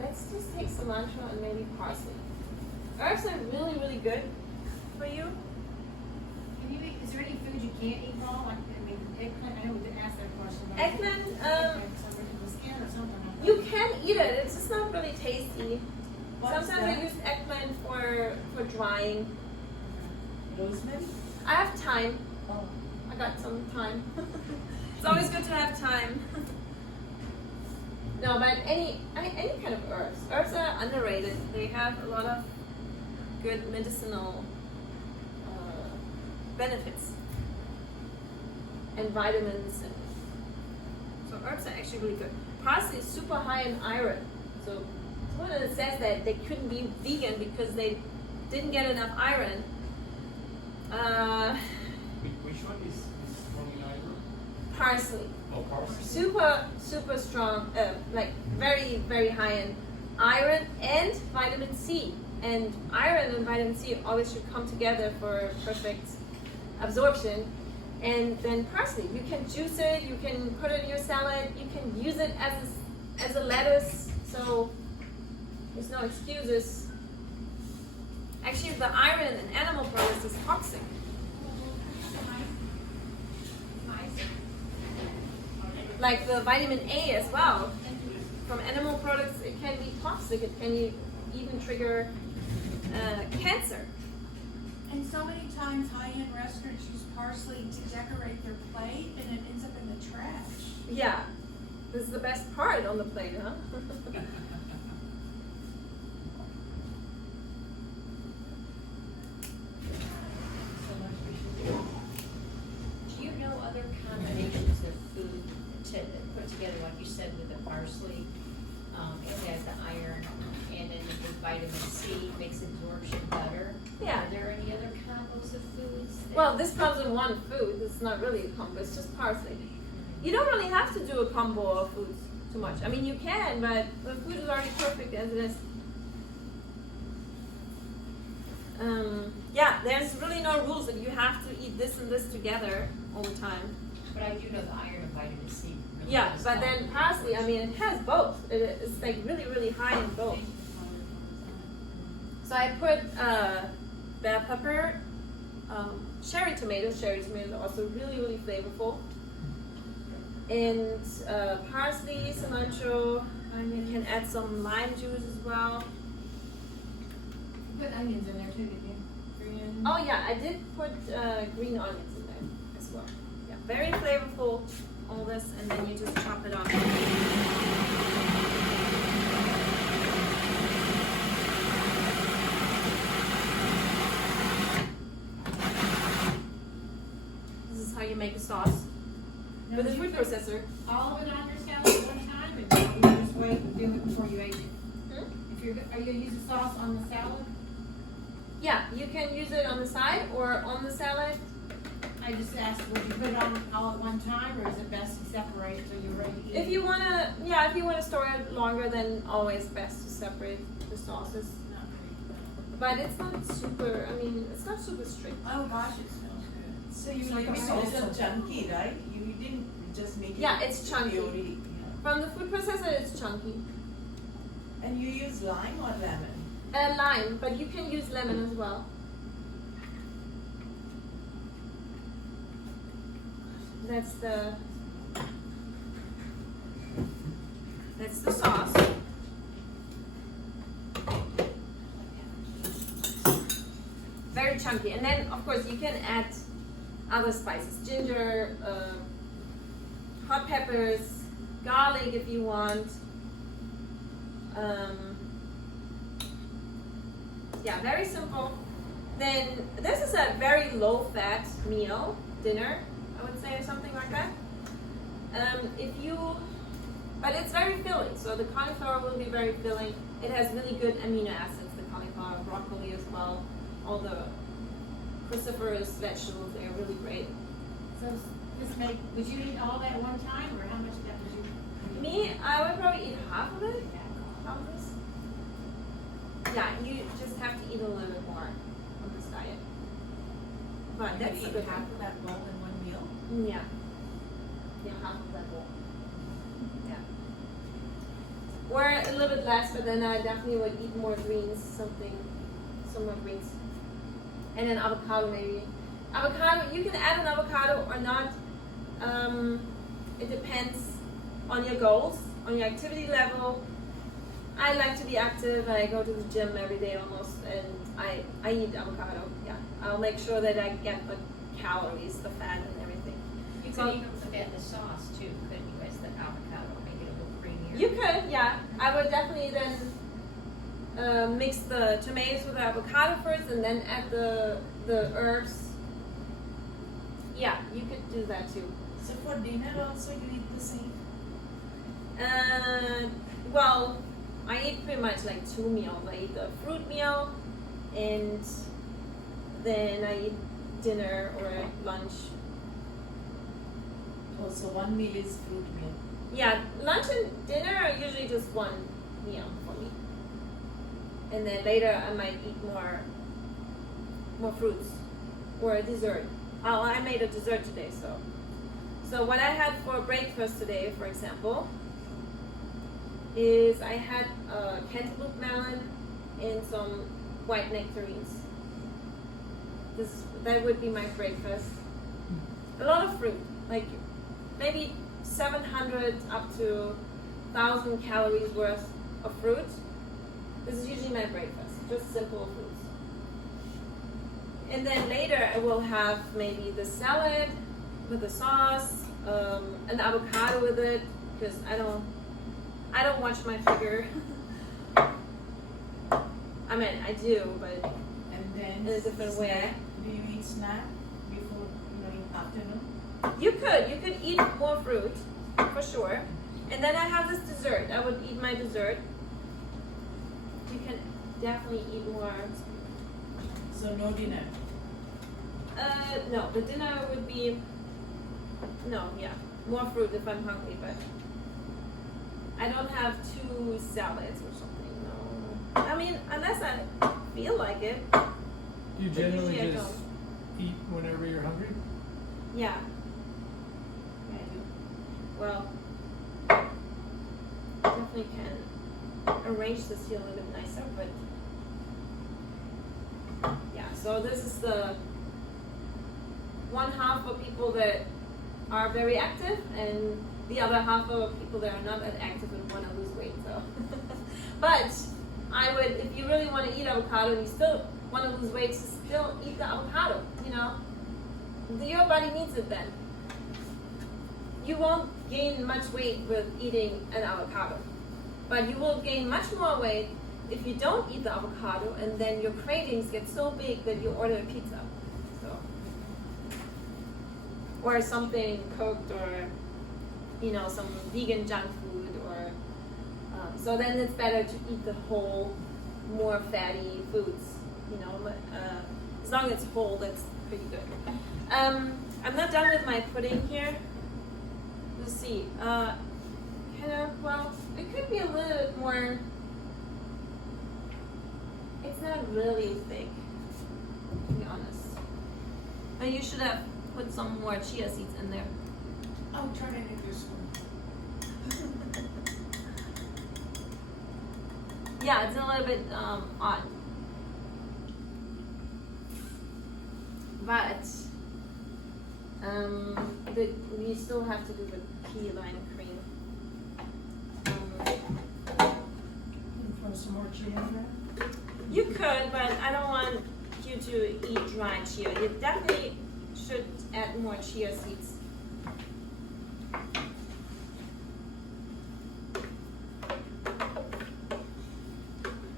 Let's just take cilantro and maybe parsley. Herbs are really, really good for you. Can you eat, is there any food you can't eat raw? Like, I mean, eggplant, I know we didn't ask that question. But Eggplant, the skin or something like that. you can eat it. It's just not really tasty. What's Sometimes that? I use eggplant for drying. Rosemary? I have thyme. Oh. I got some thyme. It's always good to have thyme. No, but any kind of herbs. Herbs are underrated. They have a lot of good medicinal benefits and vitamins, and so herbs are actually really good. Parsley is super high in iron. So someone that says that they couldn't be vegan because they didn't get enough iron. Which one is strong in iron? Parsley. Oh, parsley. Super strong, like very, very high in iron and vitamin C. And iron and vitamin C always should come together for perfect absorption. And then parsley, you can juice it, you can put it in your salad, you can use it as a lettuce. So there's no excuses. Actually, the iron in animal products is toxic. Like the vitamin A as well. From animal products, it can be toxic. It can even trigger cancer. And so many times high-end restaurants use parsley to decorate their plate and it ends up in the trash. Yeah, this is the best part on the plate, huh? Do you know other combinations of food to put together, like you said, with the parsley? It has the iron, and then with vitamin C, makes absorption better. Yeah. Are there any other combos of foods? Well, this comes in one food. It's not really a combo. It's just parsley. You don't really have to do a combo of foods too much. I mean, you can, but the food is already perfect as it is. Yeah, there's really no rules that you have to eat this and this together all the time. But I do know the iron and vitamin C. Really Yeah, does but help. then parsley, I mean, it has both. It's like really, really high in both. So I put bell pepper, cherry tomatoes. Cherry tomatoes are also really, really flavorful. And parsley, cilantro. I mean, you can add some lime juice as well. You put onions in there too, did you? Green. Oh yeah, I did put green onions in there as well. Yeah, very flavorful, all this, and then you just chop it up. This is how you make a sauce Now, with a did you food put processor. all of it on your salad at one time, and you just wait and do it before you ate it? Hmm? If you're, are you gonna use the sauce on the salad? Yeah, you can use it on the side or on the salad. I just asked, would you put it on all at one time, or is it best to separate until you're ready to eat? If you wanna, yeah, if you wanna store it longer, then always best to separate the sauces. But it's not super. I mean, it's not super strict. Oh gosh, it smells good. So you So make you it mix also chunky, right? You didn't just make it. Yeah, it's chunky. purely, From the food processor, it's chunky. And you use lime or lemon? Lime, but you can use lemon as well. That's the sauce. Very chunky, and then of course you can add other spices: ginger, hot peppers, garlic if you want. Yeah, very simple. then this is a very low-fat meal, dinner, I would say, or something like that. But it's very filling, so the cauliflower will be very filling. It has really good amino acids, the cauliflower, broccoli as well, all the cruciferous vegetables, they're really great. So would you eat all that one time, or how much of that would you? Me, I would probably eat half of it. Half of this. Yeah, you just have to eat a little bit more on this diet. But that's a good half one. of that bowl in one meal. Yeah. Yeah, half of that bowl. Yeah. Or a little bit less, but then I definitely would eat more greens, some more greens. And an avocado maybe. Avocado, you can add an avocado or not. It depends on your goals, on your activity level. I like to be active. I go to the gym every day almost, and I eat avocado. Yeah, I'll make sure that I get the calories, the fat, and everything. You So- could even put that in the sauce too, couldn't you, as the avocado, make it a little creamier? You could, yeah. I would definitely then mix the tomatoes with the avocado first, and then add the herbs. Yeah, you could do that too. So for dinner also you eat the same? Well, I eat pretty much like 2 meals. I eat the fruit meal, and then I eat dinner or lunch. Oh, so one meal is fruit meal. Yeah, lunch and dinner are usually just one meal for me. And then later I might eat more fruits or a dessert. Oh, I made a dessert today, so what I had for breakfast today, for example, is I had a cantaloupe melon and some white nectarines. That would be my breakfast. A lot of fruit, like maybe 700 up to 1,000 calories worth of fruit. This is usually my breakfast, just simple fruits. And then later I will have maybe the salad with the sauce, an avocado with it, because I don't watch my figure. I mean, I do, but And then in a different way. snack. Do you eat snack before, in afternoon? You could eat more fruit, for sure. And then I have this dessert. I would eat my dessert. You can definitely eat more. So no dinner. No, the dinner would be, more fruit if I'm hungry, but I don't have 2 salads or something, no. I mean, unless I feel like it. You But generally usually I just eat whenever you're hungry? Yeah. Yeah, I do. Well, definitely can arrange this here a little bit nicer, but yeah, so this is the one half of people that are very active, and the other half of people that are not that active and want to lose weight. So, but I would, if you really want to eat avocado and you still want to lose weight, just still eat the avocado. Your body needs it then. You won't gain much weight with eating an avocado, but you will gain much more weight if you don't eat the avocado, and then your cravings get so big that you order a pizza. Or something cooked, or some vegan junk food, or so then it's better to eat the whole, more fatty foods. As long as it's whole, that's pretty good. I'm not done with my pudding here. Let's see. It could be a little bit more. It's not really thick, to be honest. But you should have put some more chia seeds in there. Oh, turn it into a spoon. Yeah, it's a little bit odd. But we still have to do the key lime cream. Throw some more chia in there? You could, but I don't want you to eat dry chia. You definitely should add more chia seeds.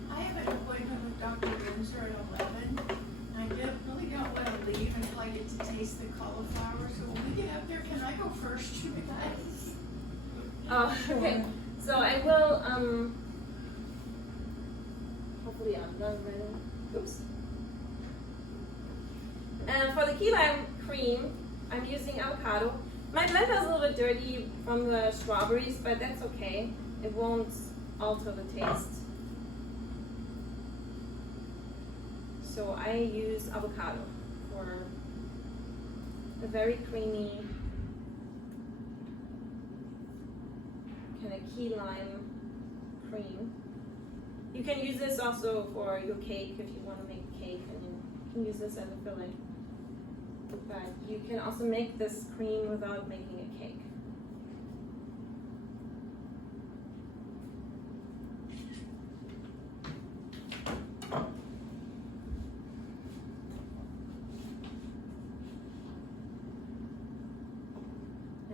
I have an appointment with Dr. Windsor at 11. I Sure. Okay, so I will, hopefully I'm done right. Oops. And for the key lime cream, I'm using avocado. My blender is a little bit dirty from the strawberries, but that's okay. It won't alter the taste. So I use avocado for a very creamy kind of key lime cream. You can use this also for your cake if you want to make a cake, and you can use this as a filling. But you can also make this cream without making a cake.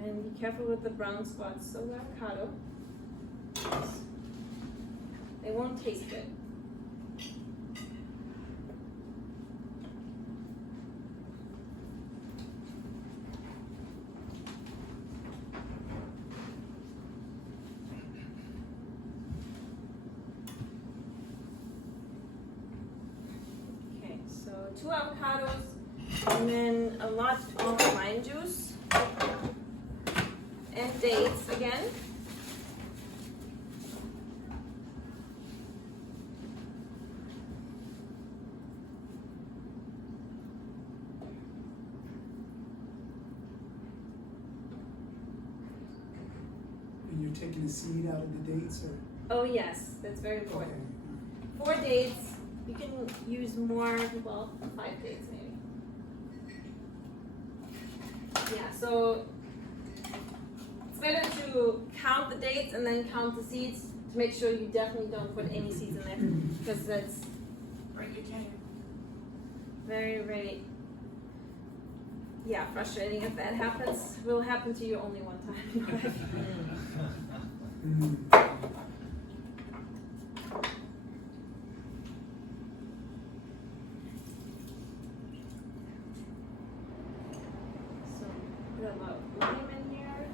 And be careful with the brown spots of the avocado. They won't taste good. Okay, so 2 avocados and then a lot of lime juice. And dates again. And you're taking the seed out of the dates, or? Oh yes, that's very important. Okay. 4 dates. You can use more, well, 5 dates maybe. Yeah, so it's better to count the dates and then count the seeds to make sure you definitely don't put any seeds in there, because that's Or you can. very, very, yeah, frustrating if that happens. It will happen to you only one time in your life. Mhm. So put a lot of lime in here.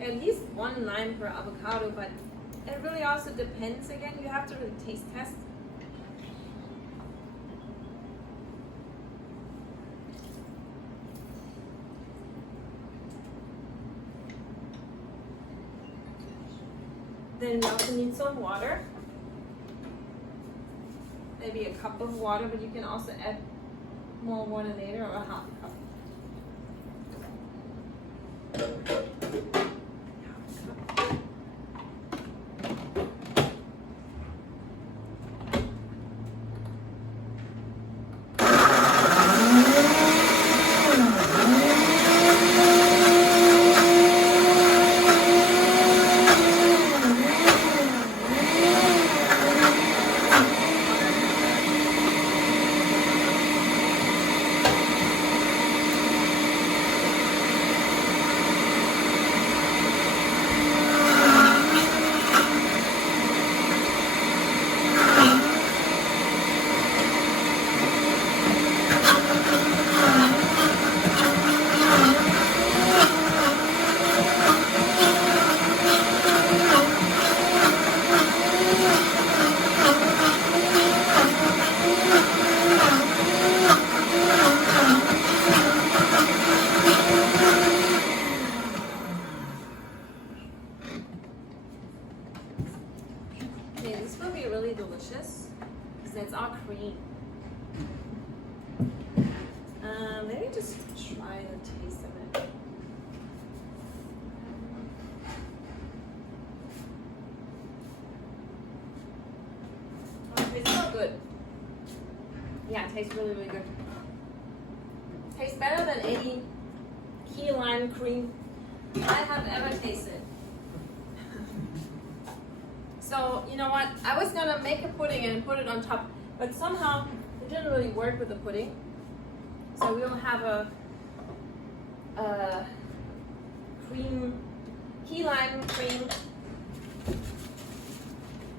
At least 1 lime per avocado, but it really also depends. Again, you have to really taste test. Then you also need some water. Maybe a cup of water, but you can also add more water later, or a half cup. Okay, this will be really delicious because it's all cream. Let me just try the taste of it. Oh, it tastes so good. Yeah, it tastes really, really good. Tastes better than any key lime cream I have ever tasted. So, you know what? I was gonna make a pudding and put it on top, but somehow it didn't really work with the pudding. So we'll have a cream, key lime cream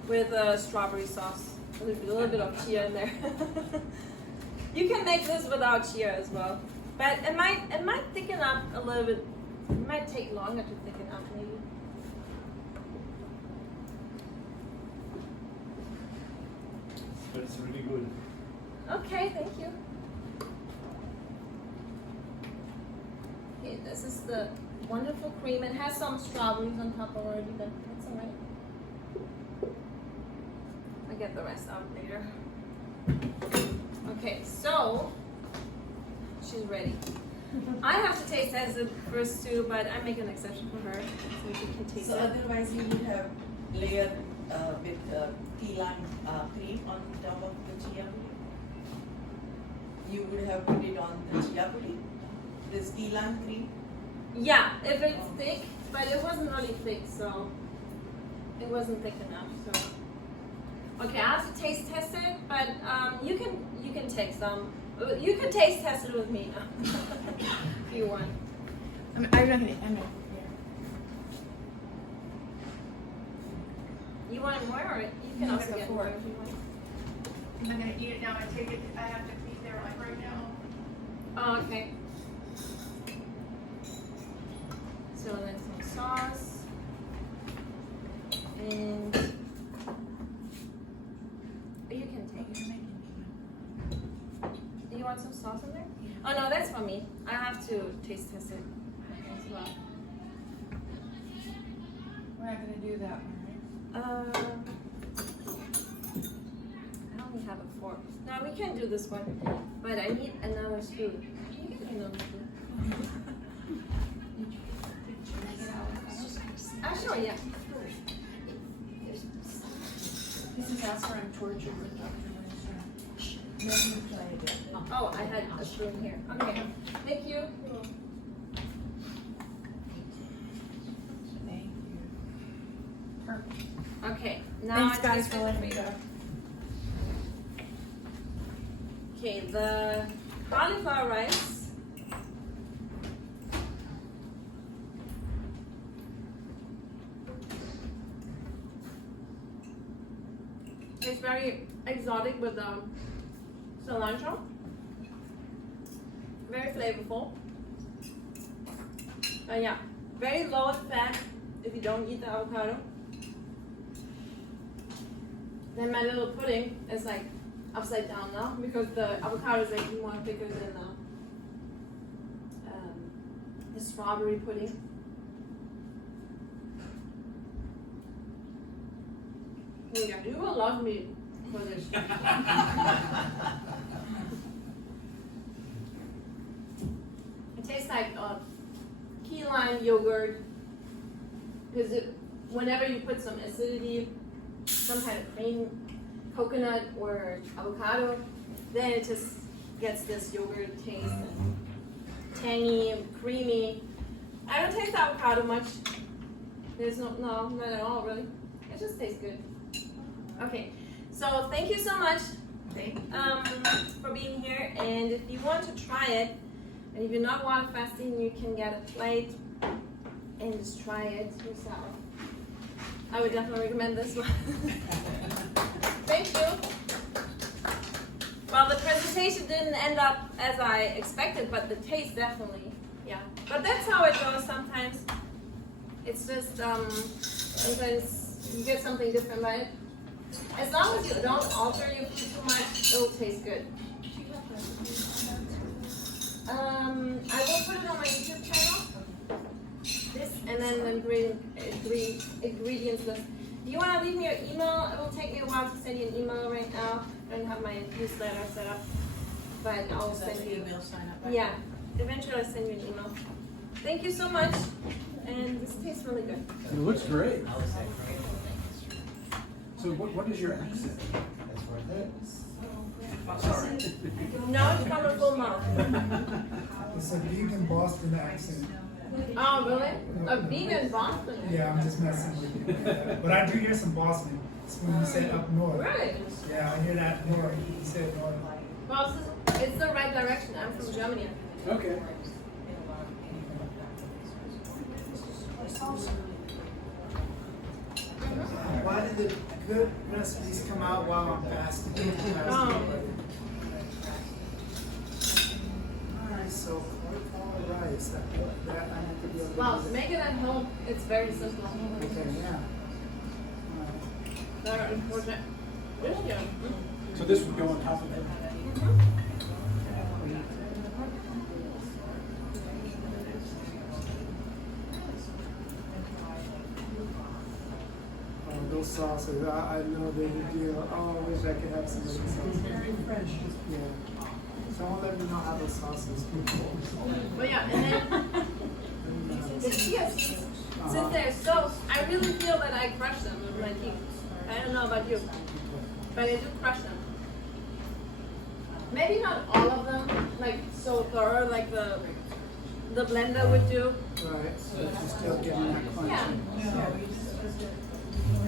with a strawberry sauce. A little bit of chia in there. You can make this without chia as well, but it might thicken up a little bit. It might take longer to thicken up, maybe. But it's really good. Okay, thank you. Okay, this is the wonderful cream. It has some strawberries on top already, but that's alright. I'll get the rest out later. Okay, so she's ready. I have to taste test it first too, but I make an exception for her so she can taste So it. otherwise you would have layered with keyline cream on top of the chia pudding. You would have put it on the chia pudding. This keyline cream. Yeah, if it's thick, but it wasn't really thick, so it wasn't thick enough. So okay, I have to taste test it, but you can take some. You can taste test it with me if you want. I'm not. You want more, or you can No, also go get for more it. if you want. I'm gonna eat it now. I take it. I have to eat there like right now. Oh, okay. So then some sauce. And you can take it. Do you want some sauce in there? Oh no, that's for me. I have to taste test it as well. We're not gonna do that one, I only have a fork. No, we can do this one, but I need another spoon. Can you get another spoon? Sure, yeah. This is after I'm tortured with Dr. Oh, I had a spoon here. Okay, thank you. Thank you. Perfect. Okay, now Thanks I guys taste for it. letting me go. Okay, the cauliflower rice. It's very exotic with cilantro. Very flavorful. Yeah, very low in fat if you don't eat the avocado. Then my little pudding is like upside down now because the avocado is like more thicker than the strawberry pudding. Yeah, you will love me for this. It tastes like key lime yogurt because whenever you put some acidity, some kind of cream, coconut or avocado, then it just gets this yogurt taste and tangy and creamy. I don't taste the avocado much. There's no, not at all really. It just tastes good. Okay, so thank you so much for being here. And if you want to try it, and if you're not water fasting, you can get a plate and just try it yourself. I would definitely recommend this one. Thank you. Well, the presentation didn't end up as I expected, but the taste definitely, yeah. But that's how it goes sometimes. It's just, sometimes you get something different by it. As long as you don't alter your food too much, it'll taste good. I will put it on my YouTube channel. This and then the ingredients list. If you want to leave me your email, it will take me a while to send you an email right now. I don't have my newsletter set up, but I'll send you. Email sign up. Yeah, eventually I'll send you an email. Thank you so much, and this tastes really good. It looks great. So what is your accent? Sorry. Now it's coming full mouth. It's a vegan Boston accent. Oh, really? A vegan Boston? Yeah, I'm just messing with you. But I do hear some Boston. It's when you say up north. Really? Yeah, I hear that north. You said north. Well, it's the right direction. I'm from Germany. Okay. Why did the good recipes come out while I'm fasting? rice. That I have to be able to Well, use to it. make it at home, it's very simple. Okay, yeah. Very important. Really good. So this would go on top of it? Those sauces, I know they're the deal. Oh, I wish I could have some of those sauces. Very fresh. Yeah. Someone let me know how those sauces But yeah, and then the chia seeds, since they're so, I really feel that I crush them with my teeth. I don't know about you, but I do crush them. Maybe not all of them, like so thorough, like the blender would do. Right, so you're still getting that crunch. Yeah.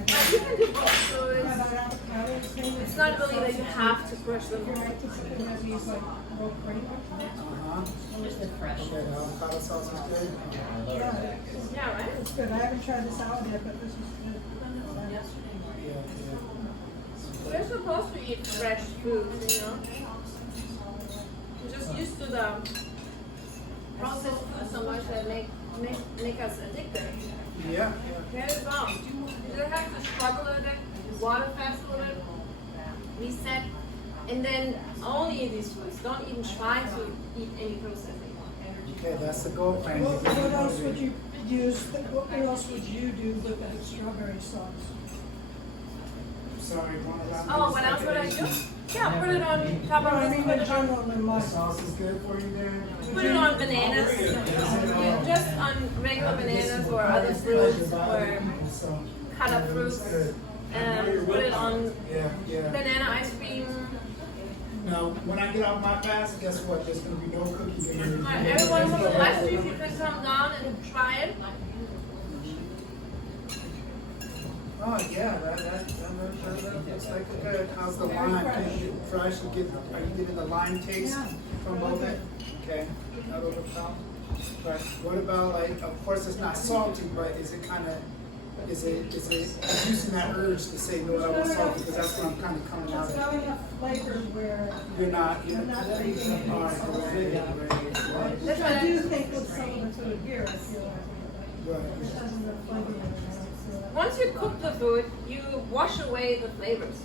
But you can do both, so it's not really that you have to crush them. Just the fresh. Okay, the avocado sauce is good. Yeah, right? It's good. I haven't tried this out yet, but this is good. Yeah, We're supposed to eat fresh foods, you know? We're just used to the processed food so much that make us addicted. yeah. Get it wrong. You don't have to struggle with it, water fast with it, reset, and then only eat these foods. Don't even try to eat any processed. Okay, that's the goal plan. What else would you use, what else would you do with that strawberry sauce? Sorry, one around. Oh, what else would I do? Yeah, put it on top No, I of mean, put in it on, general, in my Sauce is good for you there? put it on bananas. Yeah, just on regular bananas or other fruits or So, cut up fruits. Put it on yeah. banana ice cream. Now, when I get off my fast, guess what? There's gonna be no cookies in here. Everyone who would like to, you can come down and try it. Oh, yeah, that looks like a good. How's the lime? Can you fresh? Are you getting the lime taste from both it? Okay, that will look out. But what about like, of course it's not salty, but is it kind of, is it reducing that urge to say, no, I want salty, because that's what I'm kind of coming out It's of. got enough flavor where. You're not freezing. all right. That's I what do think with some of the food here, I feel like Right. it has enough flavor in it. Once you cook the food, you wash away the flavors,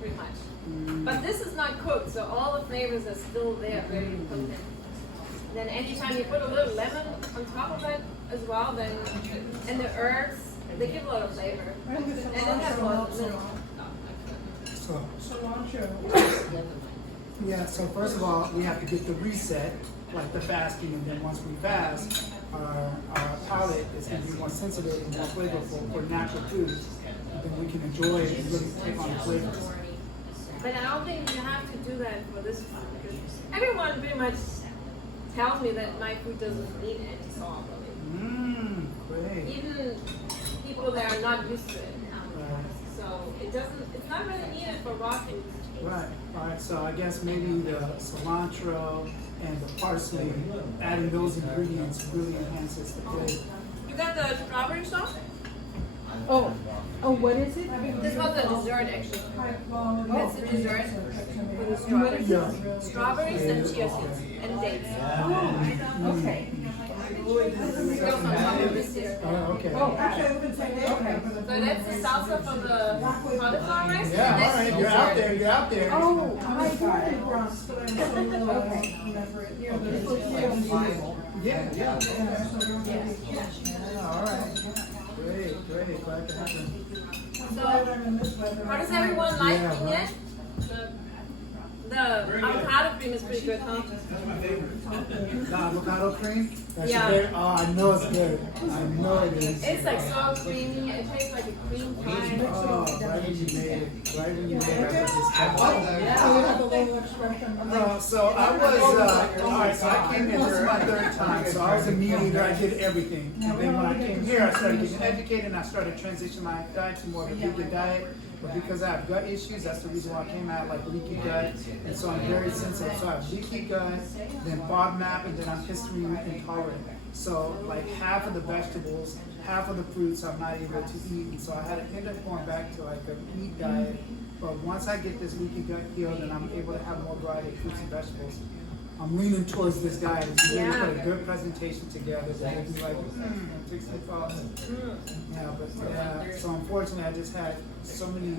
pretty much. But this is not cooked, so all the flavors are still there, very potent. Then anytime you put a little lemon on top of it as well, then and the herbs, they give a lot of flavor. I think And it has a lot of milk. So, Cilantro. yeah, so first of all, we have to get the reset, like the fasting, and then once we fast, our palate is going to be more sensitive and more flavorful for natural foods. And then we can enjoy it and really take on the flavors. But I don't think you have to do that for this food because everyone pretty much tells me that my food doesn't need any salt really. Great. Even people that are not used to it. Right. So it's not really needed for raw foods. Right, alright, so I guess maybe the cilantro and the parsley, adding those ingredients really enhances the flavor. You got the strawberry sauce? Oh, what is it? This was a dessert actually. It's a dessert with the And what is strawberries. Yeah. Strawberries and chia seeds and dates. Oh, okay. It goes on top of this here. Oh, okay. Oh, Actually, I would say that. So that's the salsa from the cauliflower rice. Yeah, and that's alright, the you're out dessert. there, you're out there. Oh, I did once, but I'm so little, I Okay. don't remember it. Yeah, but it's like Yeah, yeah. yeah. Alright, great, glad to have you. How does everyone like Yeah, it? The avocado cream is pretty good, huh? That's my favorite. The avocado cream? That's Yeah. your favorite? Oh, I know it's good. I know it is. It's like so creamy. It tastes like a cream pie. Oh, right when you made it. Right when you made it. I just had so I was, alright, so I came here, this is my third time, so I was a meat eater, I did everything. And then when I came here, I started getting educated and I started transitioning my diet to more of a vegan diet. But because I have gut issues, that's the reason why I came out, like leaky gut. And so I'm very sensitive. So I have leaky gut, then FODMAP, and then I'm histamine intolerant. So like half of the vegetables, half of the fruits I'm not able to eat. And so I had to end up going back to like a meat diet. But once I get this leaky gut healed and I'm able to have more variety of fruits and vegetables, I'm leaning towards this guy. He really Yeah. put a good presentation together. That makes me like, it takes me thought. Yeah, but yeah. So unfortunately, I just had so many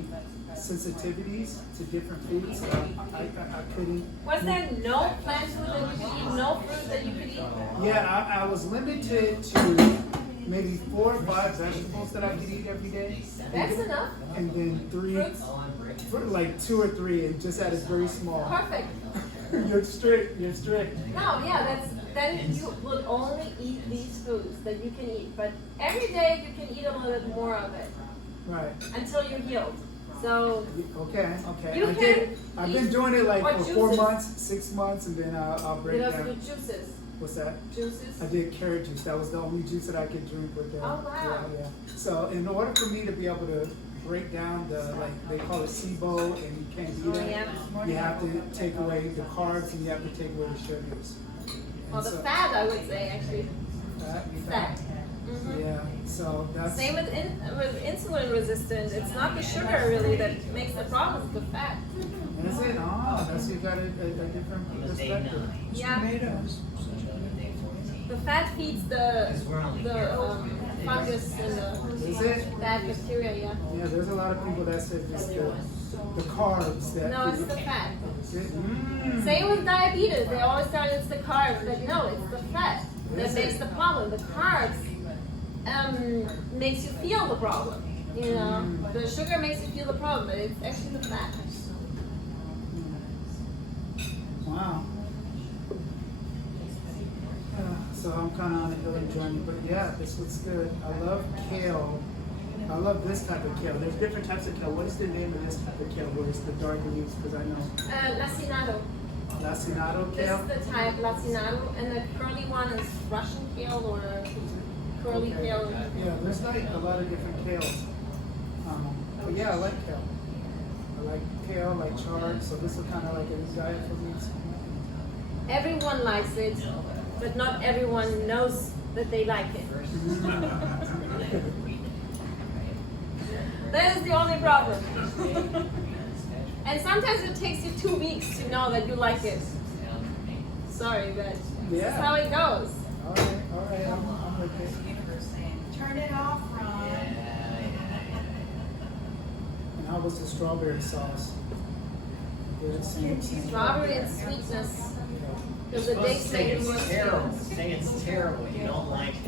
sensitivities to different foods. So I couldn't. Was there no plant food that you could eat? No fruit that you could eat? Yeah, I was limited to maybe 4 or 5 vegetables that I could eat every day. That's enough. And then 3, like 2 or 3, and just at a very small. Perfect. You're strict. You're strict. No, yeah, then you will only eat these foods that you can eat. But every day you can eat a little bit more of it Right. until you're healed. So Okay. You I've been doing it like what for 4 juices? months, 6 months, and then I'll break you also do down. juices. What's that? Juices. I did carrot juice. That was the only juice that I could drink with that. Oh, wow. Yeah. So in order for me to be able to break down the, like they call it SIBO, and you can't eat Oh, it, yeah. you have to take away the carbs and you have to take away the sugars. Well, And the so- fat, I would say, actually. Fat. Fat. Mhm. Yeah. So that's. Same with insulin resistance. It's not the sugar really that makes the problem, it's the fat. Is it? Oh, that's you got a different perspective. Yeah. The fat feeds the fungus and Is the it? bad bacteria, yeah. Yeah, there's a lot of people that said it's the carbs that. No, it's the fat. Mm. Same with diabetes. They always tell you it's the carbs, but no, it's the fat that makes the problem. The carbs makes you feel the problem. You know, the sugar makes you feel the problem, but it's actually the fat. Wow. So I'm kind of on a healing journey, but yeah, this looks good. I love kale. I love this type of kale. There's different types of kale. What is the name of this type of kale? Where it's the dark leaves? Because I know. Lacinado. Lacinado This kale? is the type Lacinado, and the curly one is Russian kale or curly Okay. kale. Yeah, there's like a lot of different kales. But yeah, I like kale. I like kale, like chard, so this is kind of like a new diet for me. Everyone likes it, but not everyone knows that they like it. That is the only problem. And sometimes it takes you 2 weeks to know that you like it. Sorry, but this is how it goes. All right, I'm with it. Turn it off, Ron. And how was the strawberry sauce? Good, same. Strawberry and sweetness. Because the dates Say make it it's more terrible. sweet. Say it's terrible. You don't like it.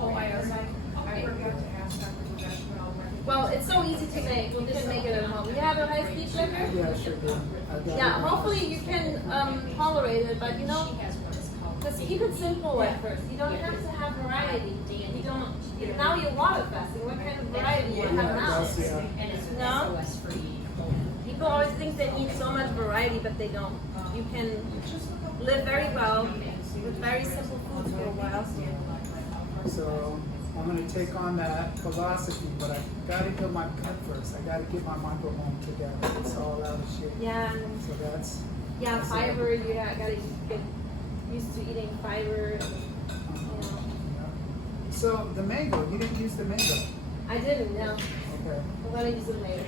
Oh, I forgot to ask Dr. Well, it's so easy to make. You can make it at home. You have a high-speed blender? Yeah, sure do. Yeah, hopefully you can tolerate it, but you know, just keep it simple at first. You don't have to have variety. You don't. Now you're water fasting. What kind of variety do you have now? And it's No? SOS free. People always think they need so much variety, but they don't. You can live very well with very simple foods for a while. So I'm gonna take on that philosophy, but I gotta heal my gut first. I gotta get my microbiome together. It's all out of shit. Yeah, So that's. yeah, fiber. You gotta get used to eating fiber. So the mango, you didn't use the mango. I didn't. No, Okay. I'm gonna use it later.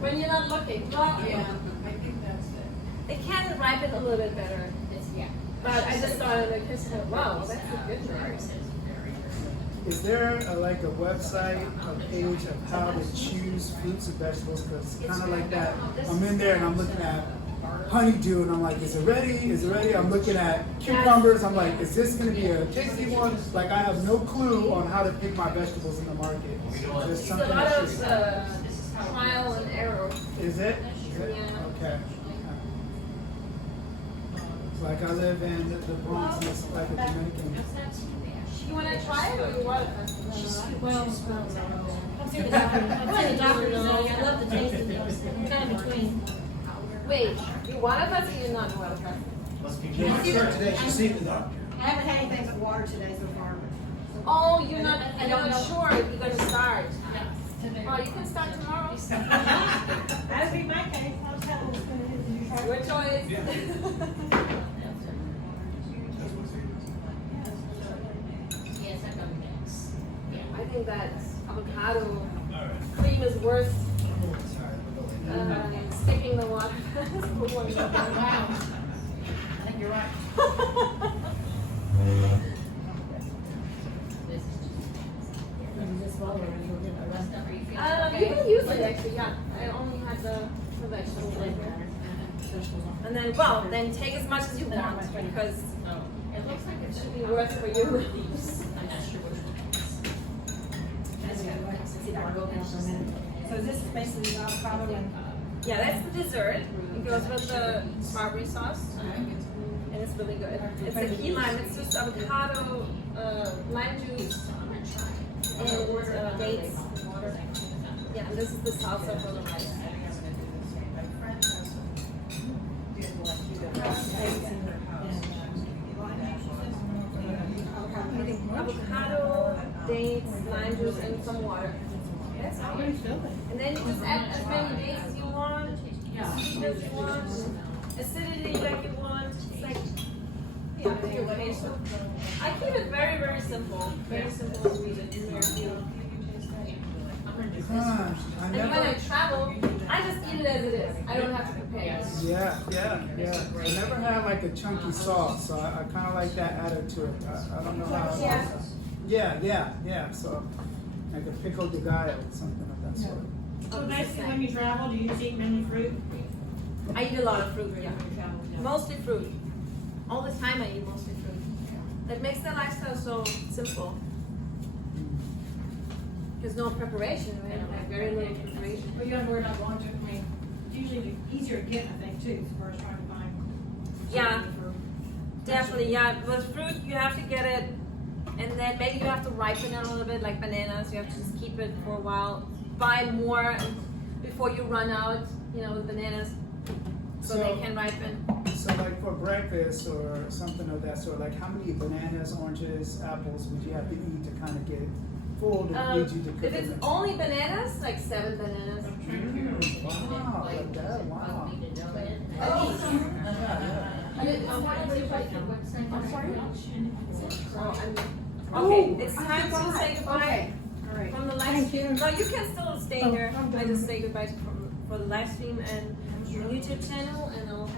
When you're not looking. Well, Yeah, I think that's it. it can ripen a little bit better. Yeah. But I just thought of like this. Wow, that's a good one. Is there like a website, a page of how to choose fruits and vegetables? Because it's kind of like that. I'm in there and I'm looking at honeydew and I'm like, is it ready? Is it ready? I'm looking at cucumbers. I'm like, is this going to be a tasty one? Like I have no clue on how to pick my vegetables in the market. There's It's a something lot that's of just, trial and error. is it? Yeah. Okay. Like I live in the Bronx, and it's like a Dominican. You want to try it or you want it? Well, I'm the doctor, so I love the taste of things. I'm kind of between. Wait, you want it or you not want it? Must be Start today, she's seen the doctor. I haven't had anything but water today so far. Oh, you're not sure if you're going to start. Well, you can start tomorrow. That'd be my case. I'll tell what's going to Your choice. Yes, I'm going to mix. I think that avocado cream is worth skipping the water. Just put one in there. Wow. I think you're right. You can use it actually, yeah. I only had the vegetables in there. And then, well, then take as much as you want because It looks like it it's should be worth for you. I'm not sure which one. So is this basically avocado and? Yeah, that's the dessert. It goes with the strawberry sauce. And it's really good. It's a key lime. It's just avocado, lime juice, and dates. Yeah, and this is the salsa for the rice. Avocado, dates, lime juice, and some water. That's all. And then you just add as many dates as you want, sweetness you want, acidity like you want. It's like, yeah, your taste. I keep it very, very simple. Very simple and sweet. It's very cute. And when I travel, I just eat it as it is. I don't have to prepare it. Yeah. I never had like a chunky sauce, so I kind of like that added to it. I don't know how. Yeah. So like a pickled gallo or something of that sort. So basically, when you travel, do you just eat many fruit? I eat a lot of fruit, yeah. Mostly fruit. All the time I eat mostly fruit. It makes the lifestyle so simple. There's no preparation, right? Like very little preparation. But you don't worry about going to, I mean, it's usually easier to get, I think, too, as far as trying to find. Yeah, definitely, yeah. With fruit, you have to get it, and then maybe you have to ripen it a little bit, like bananas. You have to just keep it for a while. Buy more before you run out, with bananas, so they can ripen. So like for breakfast or something of that sort, like how many bananas, oranges, apples would you have to eat to kind of get it full to lead you to cook If it's it? only bananas, like 7 bananas. Wow, like that, wow. Okay, it's time to say goodbye Okay, all right. from the live Thank stream. you. No, you can still stay Oh, here. I'm I done. just say goodbye for the live stream and the YouTube channel, and I'll.